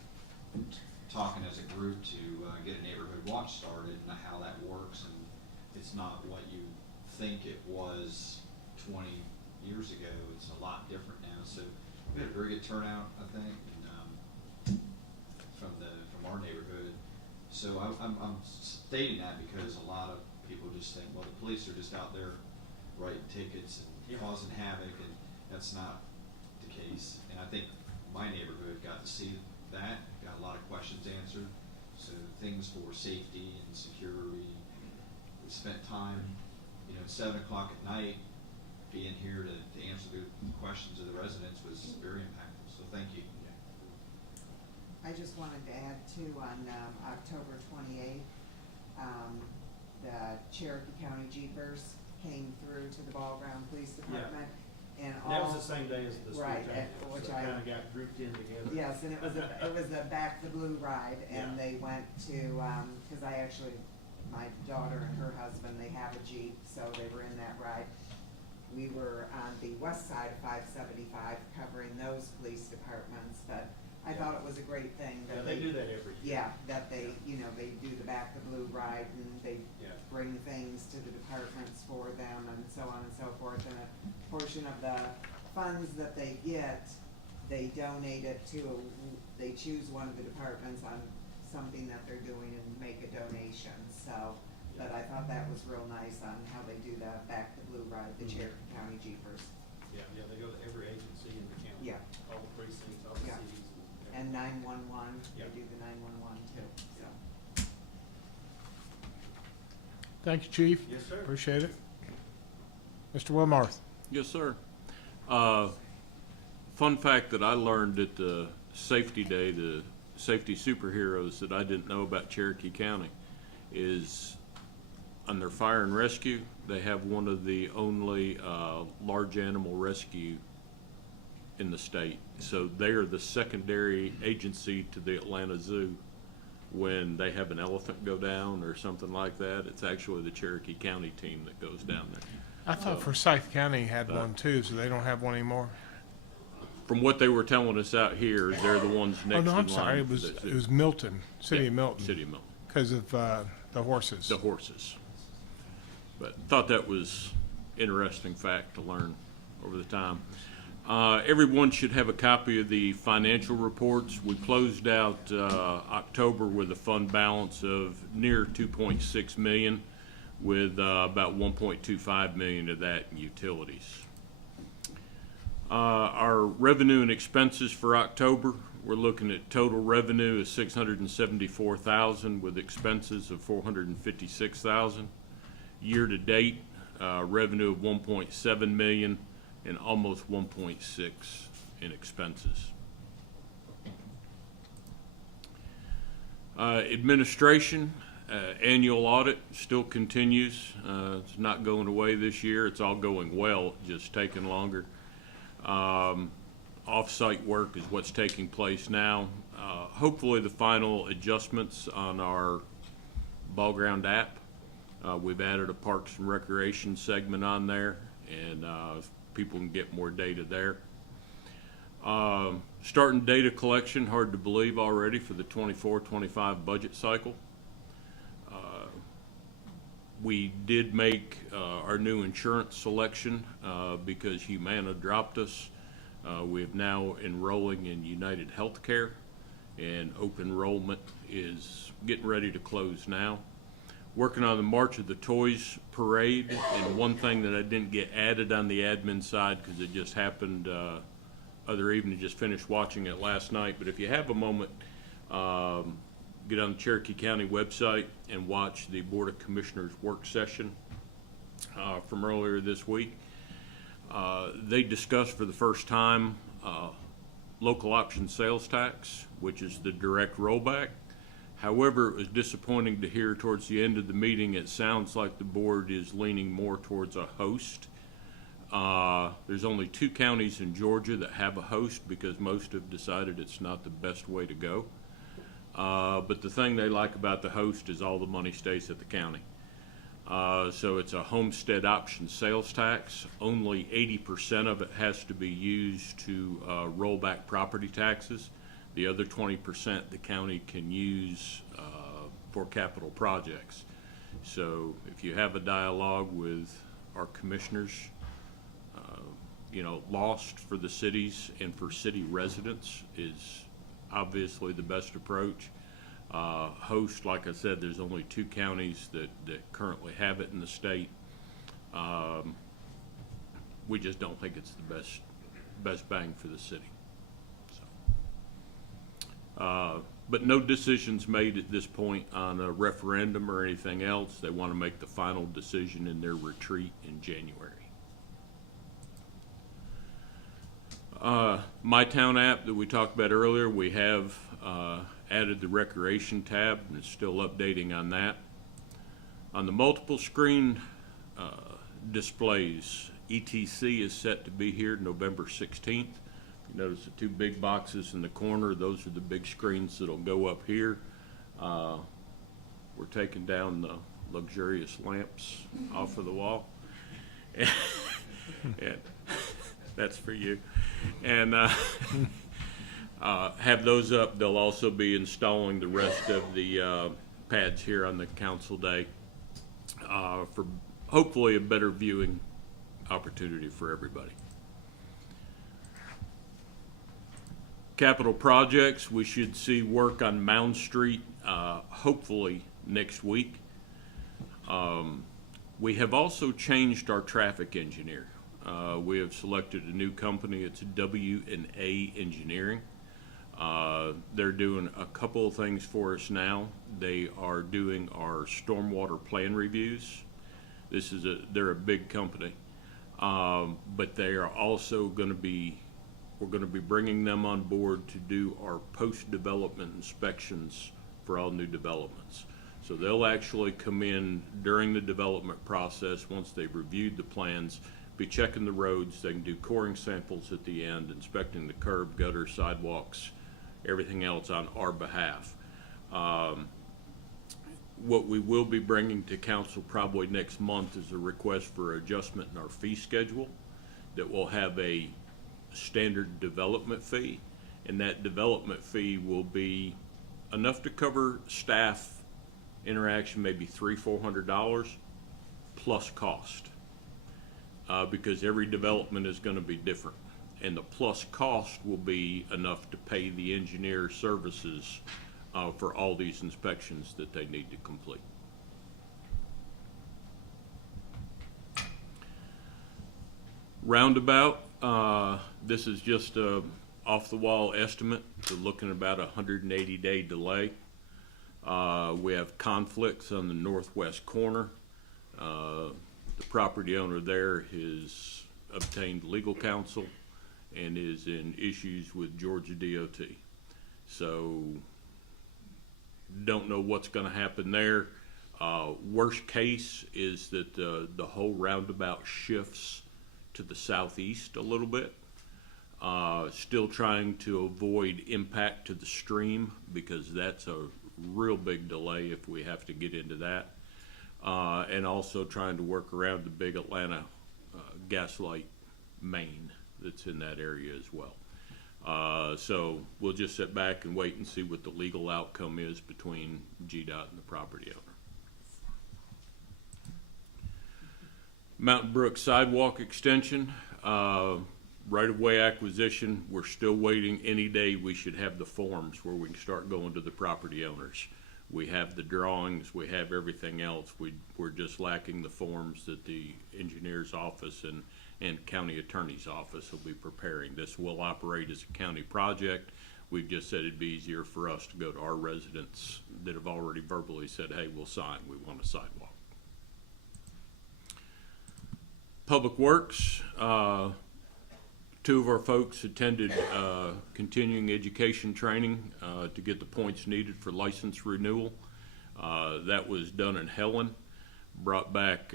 talking as a group to get a neighborhood watch started and how that works, and it's not what you think it was 20 years ago. It's a lot different now. So we had a very good turnout, I think, and from our neighborhood. So I'm stating that because a lot of people just think, well, the police are just out there writing tickets and causing havoc, and that's not the case. And I think my neighborhood got to see that, got a lot of questions answered. So things for safety and security. We spent time, 7 o'clock at night being here to answer the questions of the residents was very impactful. So thank you. I just wanted to add too, on October 28th, the Cherokee County Jeepers came through to the Ball Ground Police Department. And That all, was the same day as the street right, change, which so I, it kinda got grouped in together. yes, and it was a Back the Blue ride, and Yeah. they went to, cause I actually, my daughter and her husband, they have a Jeep, so they were in that ride. We were on the west side of 575 covering those police departments, but I thought it was a great thing Yeah, that they do that every year. yeah, that they, they do the Back the Blue ride, and they Yeah. bring things to the departments for them, and so on and so forth, and a portion of the funds that they get, they donate it to, they choose one of the departments on something that they're doing and make a donation, so, but I thought that was real nice on how they do the Back the Blue ride, the Mhm. Cherokee County Jeepers. Yeah, they go to every agency in the county. Yeah. All the precincts, all the Yeah. cities. And 911, Yeah. they do the 911 too, so. Thank you, Chief. Yes, sir. Appreciate it. Mr. Wilmarth. Yes, sir. Fun fact that I learned at the Safety Day, the safety superheroes that I didn't know about Cherokee County, is on their fire and rescue, they have one of the only large animal rescue in the state. So they are the secondary agency to the Atlanta Zoo. When they have an elephant go down or something like that, it's actually the Cherokee County team that goes down there. I thought Forsyth County had one too, so they don't have one anymore. From what they were telling us out here, they're the ones next Oh, in no, line. I'm sorry, for that it was Milton, City Yeah, of Milton, City of Milton, because of the horses. the horses. But thought that was interesting fact to learn over the time. Everyone should have a copy of the financial reports. We closed out October with a fund balance of near 2.6 million, with about 1.25 million of that in utilities. Our revenue and expenses for October, we're looking at total revenue of 674,000 with expenses of 456,000. Year to date, revenue of 1.7 million and almost 1.6 in expenses. Administration, annual audit still continues. It's not going away this year. It's all going well, just taking longer. Off-site work is what's taking place now. Hopefully the final adjustments on our Ball Ground app. We've added a Parks and Recreation segment on there, and people can get more data there. Starting data collection, hard to believe already, for the 24-25 budget cycle. We did make our new insurance selection because Humana dropped us. We have now enrolling in United Healthcare, and open enrollment is getting ready to close now. Working on the March of the Toys parade, and one thing that I didn't get added on the admin side because it just happened other evening, just finished watching it last night, but if you have a moment, get on the Cherokee County website and watch the Board of Commissioners work session from earlier this week. They discussed for the first time local option sales tax, which is the direct rollback. However, it was disappointing to hear towards the end of the meeting, it sounds like the board is leaning more towards a host. There's only 2 counties in Georgia that have a host because most have decided it's not the best way to go. But the thing they like about the host is all the money stays at the county. So it's a homestead option sales tax. Only 80% of it has to be used to roll back property taxes. The other 20% the county can use for capital projects. So if you have a dialogue with our commissioners, lost for the cities and for city residents is obviously the best approach. Host, like I said, there's only 2 counties that currently have it in the state. We just don't think it's the best bang for the city. So, but no decisions made at this point on a referendum or anything else. They want to make the final decision in their retreat in January. My Town app that we talked about earlier, we have added the recreation tab, and it's still updating on that. On the multiple screen displays, ETC is set to be here November 16th. You notice the 2 big boxes in the corner, those are the big screens that'll go up here. We're taking down the luxurious lamps off of the wall. And that's for you. And have those up. They'll also be installing the rest of the pads here on the council day for hopefully a better viewing opportunity for everybody. Capital projects, we should see work on Mound Street hopefully next week. We have also changed our traffic engineer. We have selected a new company. It's W&A Engineering. They're doing a couple of things for us now. They are doing our stormwater plan reviews. They're a big company, but they are also going to be, we're going to be bringing them on board to do our post-development inspections for all new developments. So they'll actually come in during the development process once they've reviewed the plans, be checking the roads. They can do coring samples at the end, inspecting the curb, gutter, sidewalks, everything else on our behalf. What we will be bringing to council probably next month is a request for adjustment in our fee schedule that will have a standard development fee, and that development fee will be enough to cover staff interaction, maybe $300-400 plus cost, because every development is going to be different, and the plus cost will be enough to pay the engineer services for all these inspections that they need to complete. Roundabout, this is just a off-the-wall estimate. We're looking at about a 180-day delay. We have conflicts on the northwest corner. The property owner there has obtained legal counsel and is in issues with Georgia DOT. So don't know what's going to happen there. Worst case is that the whole roundabout shifts to the southeast a little bit. Still trying to avoid impact to the stream, because that's a real big delay if we have to get into that. And also trying to work around the big Atlanta gaslight main that's in that area as well. So we'll just sit back and wait and see what the legal outcome is between GDOT and the property owner. Mountain Brook sidewalk extension, right-of-way acquisition. We're still waiting. Any day we should have the forms where we can start going to the property owners. We have the drawings, we have everything else. We're just lacking the forms that the engineer's office and county attorney's office will be preparing. This will operate as a county project. We've just said it'd be easier for us to go to our residents that have already verbally said, hey, we'll sign, we want a sidewalk. Public Works, 2 of our folks attended continuing education training to get the points needed for license renewal. That was done in Helen. Brought back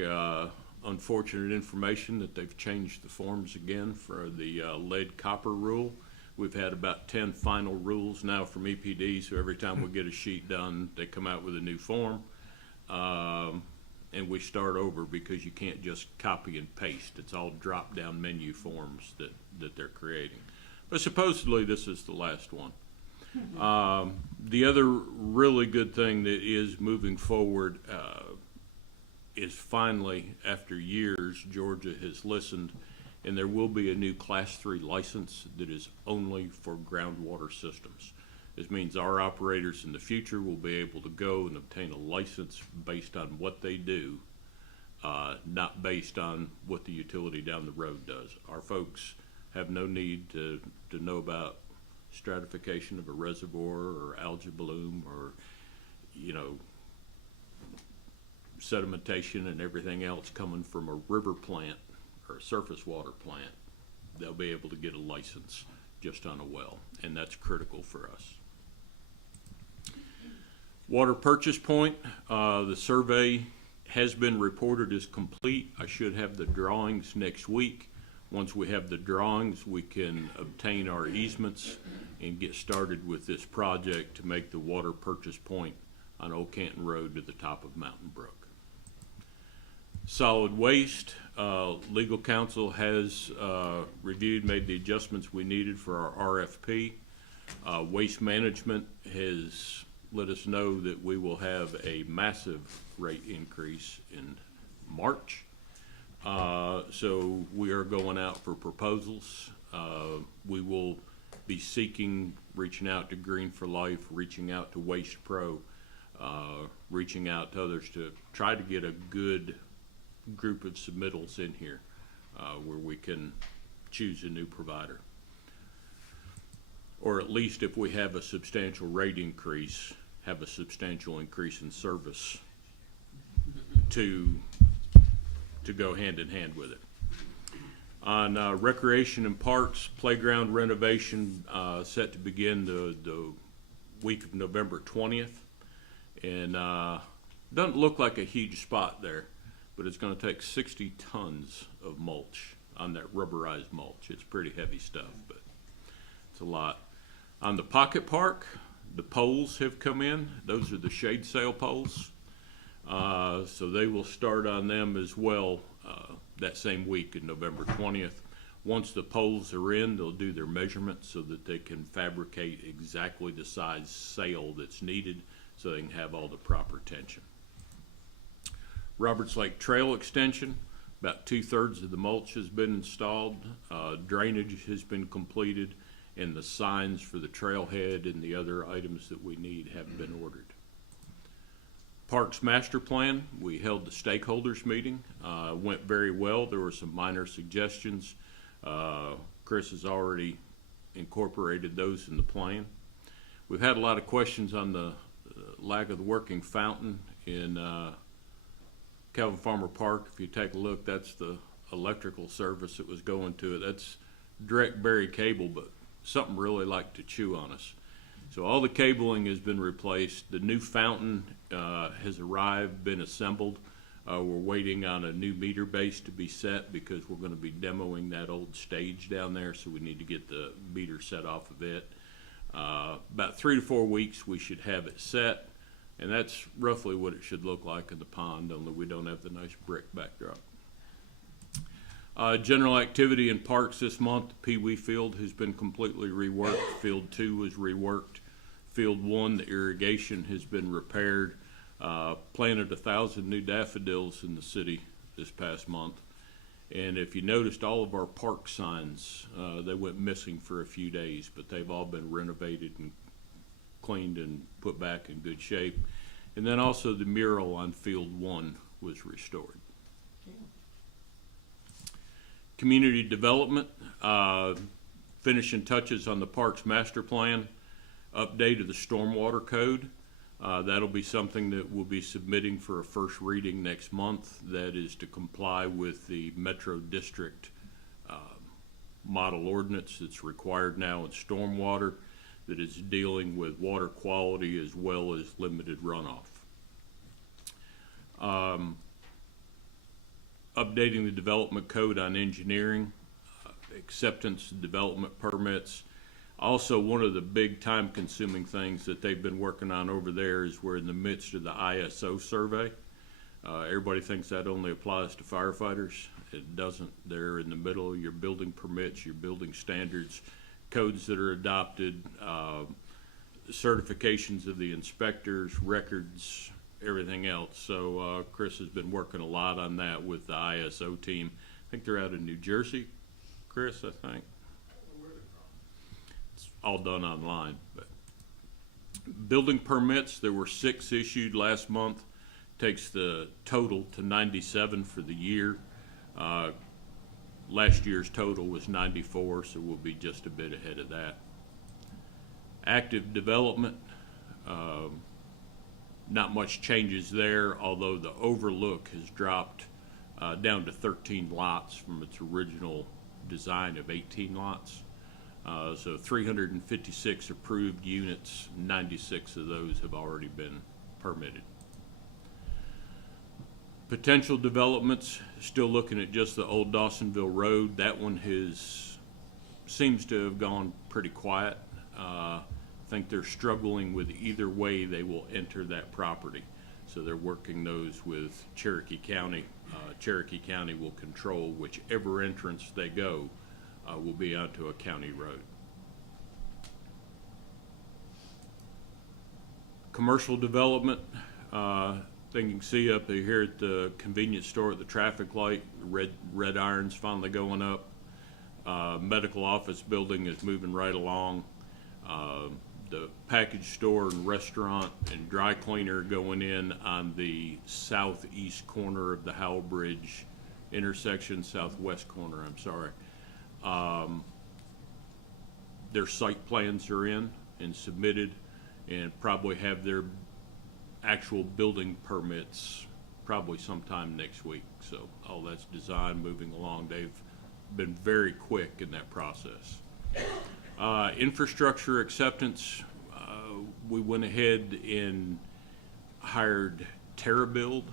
unfortunate information that they've changed the forms again for the lead copper rule. We've had about 10 final rules now from EPD, so every time we get a sheet done, they come out with a new form. And we start over because you can't just copy and paste. It's all drop-down menu forms that they're creating. But supposedly this is the last one. The other really good thing that is moving forward is finally, after years, Georgia has listened, and there will be a new Class 3 license that is only for groundwater systems. This means our operators in the future will be able to go and obtain a license based on what they do, not based on what the utility down the road does. Our folks have no need to know about stratification of a reservoir or algae bloom or, sedimentation and everything else coming from a river plant or a surface water plant. They'll be able to get a license just on a well, and that's critical for us. Water purchase point, the survey has been reported as complete. I should have the drawings next week. Once we have the drawings, we can obtain our easements and get started with this project to make the water purchase point on Old Canton Road to the top of Mountain Brook. Solid waste, legal counsel has reviewed, made the adjustments we needed for our RFP. Waste management has let us know that we will have a massive rate increase in March. So we are going out for proposals. We will be seeking, reaching out to Green for Life, reaching out to Waste Pro, reaching out to others to try to get a good group of submittals in here where we can choose a new provider. Or at least if we have a substantial rate increase, have a substantial increase in service to go hand in hand with it. On recreation and parks, playground renovation set to begin the week of November 20th. And doesn't look like a huge spot there, but it's going to take 60 tons of mulch on that rubberized mulch. It's pretty heavy stuff, but it's a lot. On the pocket park, the poles have come in. Those are the shade sail poles. So they will start on them as well that same week in November 20th. Once the poles are in, they'll do their measurements so that they can fabricate exactly the size sail that's needed so they can have all the proper tension. Roberts Lake Trail Extension, about 2/3 of the mulch has been installed. Drainage has been completed, and the signs for the trailhead and the other items that we need have been ordered. Parks Master Plan, we held the stakeholders meeting. Went very well. There were some minor suggestions. Chris has already incorporated those in the plan. We've had a lot of questions on the lack of the working fountain in Calvin Farmer Park. If you take a look, that's the electrical service that was going to it. That's direct buried cable, but something really like to chew on us. So all the cabling has been replaced. The new fountain has arrived, been assembled. We're waiting on a new meter base to be set because we're going to be demoing that old stage down there, so we need to get the meter set off of it. About 3 to 4 weeks we should have it set, and that's roughly what it should look like in the pond, only we don't have the nice brick backdrop. General activity in parks this month, Pee Wee Field has been completely reworked. Field 2 was reworked. Field 1, the irrigation has been repaired. Planted 1,000 new daffodils in the city this past month. And if you noticed, all of our park signs, they went missing for a few days, but they've all been renovated and cleaned and put back in good shape. And then also the mural on Field 1 was restored. Community development, finishing touches on the Parks Master Plan, update of the Stormwater Code. That'll be something that we'll be submitting for a first reading next month. That is to comply with the Metro District model ordinance that's required now in stormwater, that is dealing with water quality as well as limited runoff. Updating the development code on engineering, acceptance development permits. Also, one of the big time-consuming things that they've been working on over there is we're in the midst of the ISO survey. Everybody thinks that only applies to firefighters. It doesn't. They're in the middle of your building permits, your building standards, codes that are adopted. certifications of the inspectors, records, everything else. So Chris has been working a lot on that with the ISO team. I think they're out of New Jersey, Chris, I think. It's all done online. But building permits, there were 6 issued last month. Takes the total to 97 for the year. Last year's total was 94, so we'll be just a bit ahead of that. Active development, not much changes there, although the overlook has dropped down to 13 lots from its original design of 18 lots. So 356 approved units, 96 of those have already been permitted. Potential developments, still looking at just the old Dawsonville Road. That one seems to have gone pretty quiet. I think they're struggling with either way they will enter that property. So they're working those with Cherokee County. Cherokee County will control whichever entrance they go will be onto a county road. Commercial development, thing you can see up here at the convenience store at the traffic light, red iron's finally going up. Medical office building is moving right along. The package store and restaurant and dry cleaner going in on the southeast corner of the Howell Bridge intersection, southwest corner, I'm sorry. Their site plans are in and submitted, and probably have their actual building permits probably sometime next week. So all that's designed, moving along. They've been very quick in that process. Infrastructure acceptance, we went ahead and hired TerraBuild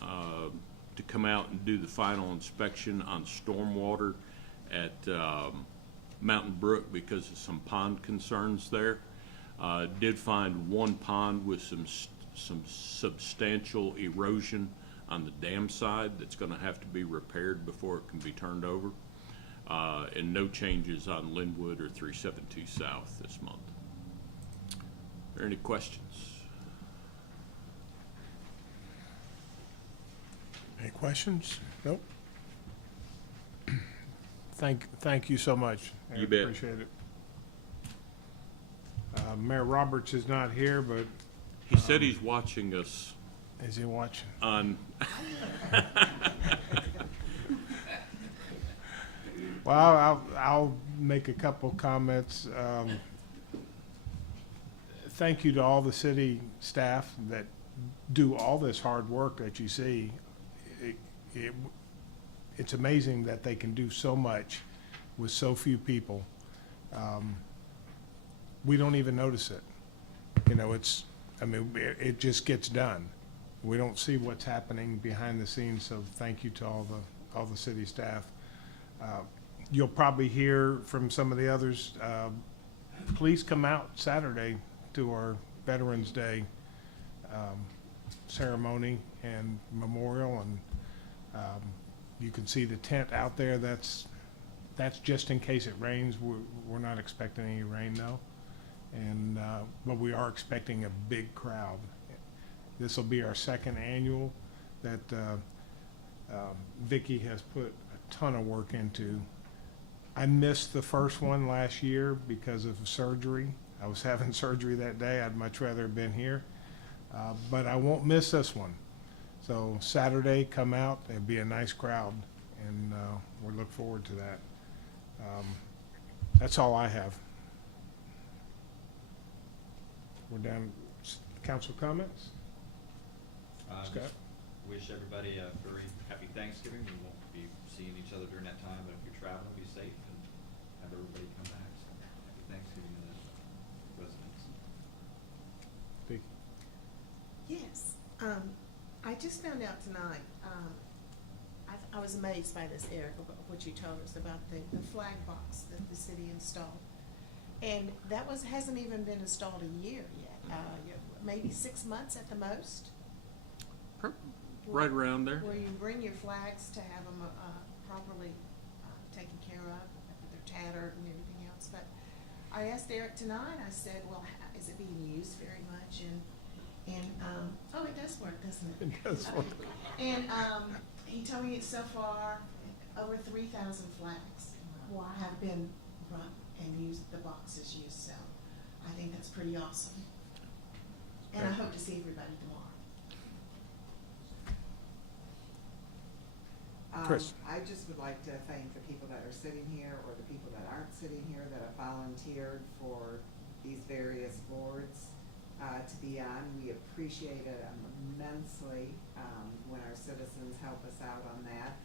to come out and do the final inspection on stormwater at Mountain Brook because of some pond concerns there. Did find one pond with some substantial erosion on the dam side that's going to have to be repaired before it can be turned over. And no changes on Linwood or 372 South this month. Are there any questions? Any questions? Nope. Thank you so much. You bet. Appreciate it. Mayor Roberts is not here, but He said he's watching us is he watching? on. Well, I'll make a couple comments. Thank you to all the city staff that do all this hard work that you see. It's amazing that they can do so much with so few people. We don't even notice it. You know, it just gets done. We don't see what's happening behind the scenes, so thank you to all the city staff. You'll probably hear from some of the others. Please come out Saturday to our Veterans Day ceremony and memorial, and you can see the tent out there. That's just in case it rains. We're not expecting any rain though, and but we are expecting a big crowd. This will be our second annual that Vicki has put a ton of work into. I missed the first one last year because of surgery. I was having surgery that day. I'd much rather have been here. But I won't miss this one. So Saturday, come out. It'll be a nice crowd, and we look forward to that. That's all I have. We're down. Council comments? Scott? Just wish everybody a very happy Thanksgiving. We won't be seeing each other during that time, but if you're traveling, be safe and have everybody come back. So happy Thanksgiving to the residents. Vicki? Yes, I just found out tonight, I was amazed by this, Eric, about what you told us about the flag box that the city installed. And that hasn't even been installed a year yet, maybe 6 months at the most. Right around there. Where you bring your flags to have them properly taken care of, they're tattered and everything else. But I asked Eric tonight, I said, well, is it being used very much, and, oh, it does work, doesn't it? It does work. And, he told me so far, over 3,000 flags have been run and used, the boxes used, so I think that's pretty awesome. And I hope to see everybody tomorrow. Chris. I just would like to thank the people that are sitting here or the people that aren't sitting here that have volunteered for these various boards to be on. We appreciate it immensely when our citizens help us out on that.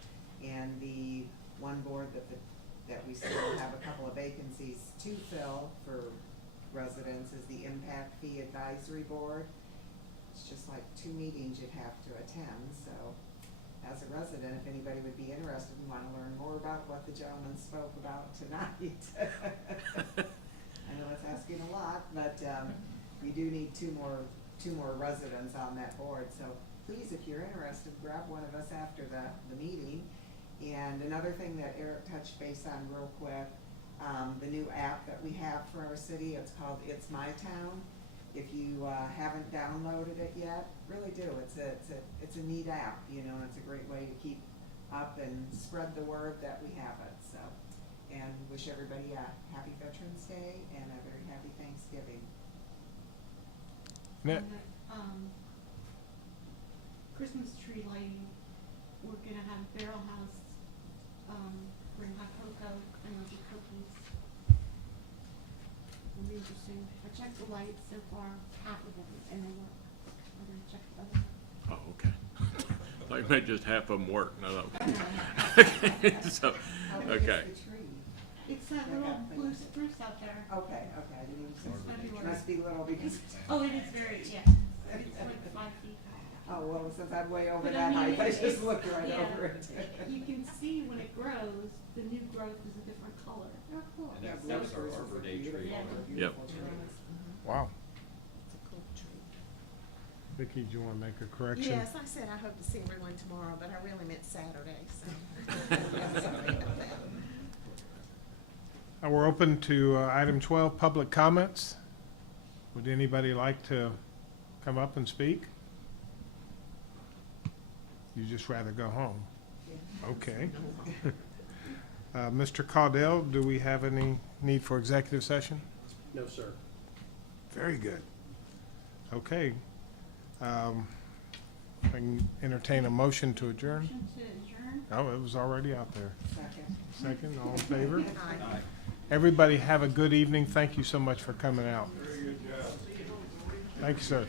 And the one board that we still have a couple of vacancies to fill for residents is the Impact Fee Advisory Board. It's just like 2 meetings you'd have to attend, so as a resident, if anybody would be interested and want to learn more about what the gentleman spoke about tonight. I know it's asking a lot, but we do need two more residents on that board. So please, if you're interested, grab one of us after the meeting. And another thing that Eric touched base on real quick, the new app that we have for our city, it's called It's My Town. If you haven't downloaded it yet, really do. It's a neat app, you know, and it's a great way to keep up and spread the word that we have it. So, and wish everybody a happy Veterans Day and a very happy Thanksgiving. Net, Christmas tree lighting, we're gonna have Barrel House, bring hot cocoa and there'll be cookies. It'll be interesting. I checked the lights so far, half of them, and they work. I'm gonna check the other. Oh, okay. Like, may just half of them work, no. So, How big okay. is the tree? It's that They little got things. blue spruce out there. Okay, I didn't even see. It's February. Must be little because, Oh, it is very, yeah, it's like 5 feet high. oh, well, since I'm way over But that height, I it's- just looked right yeah, over it. You can see when it grows, the new growth is a different color. Oh, cool. And that- Yeah, that was our blue spruce Arbor is Day beautiful, tree. Yep. beautiful trees. wow. It's a cool tree. Vicki, do you want to make a correction? Yes, I said I hope to see everyone tomorrow, but I really meant Saturday, so. Sorry about that. We're open to item 12, public comments. Would anybody like to come up and speak? You just rather go home? Yeah. Okay. Mr. Caudell, do we have any need for executive session? No, sir. Very good. Okay. I can entertain a motion to adjourn. Motion to adjourn? Oh, it was already out there. Second. Second, all in favor? Aye. Everybody have a good evening. Thank you so much for coming out. Thank you, sir.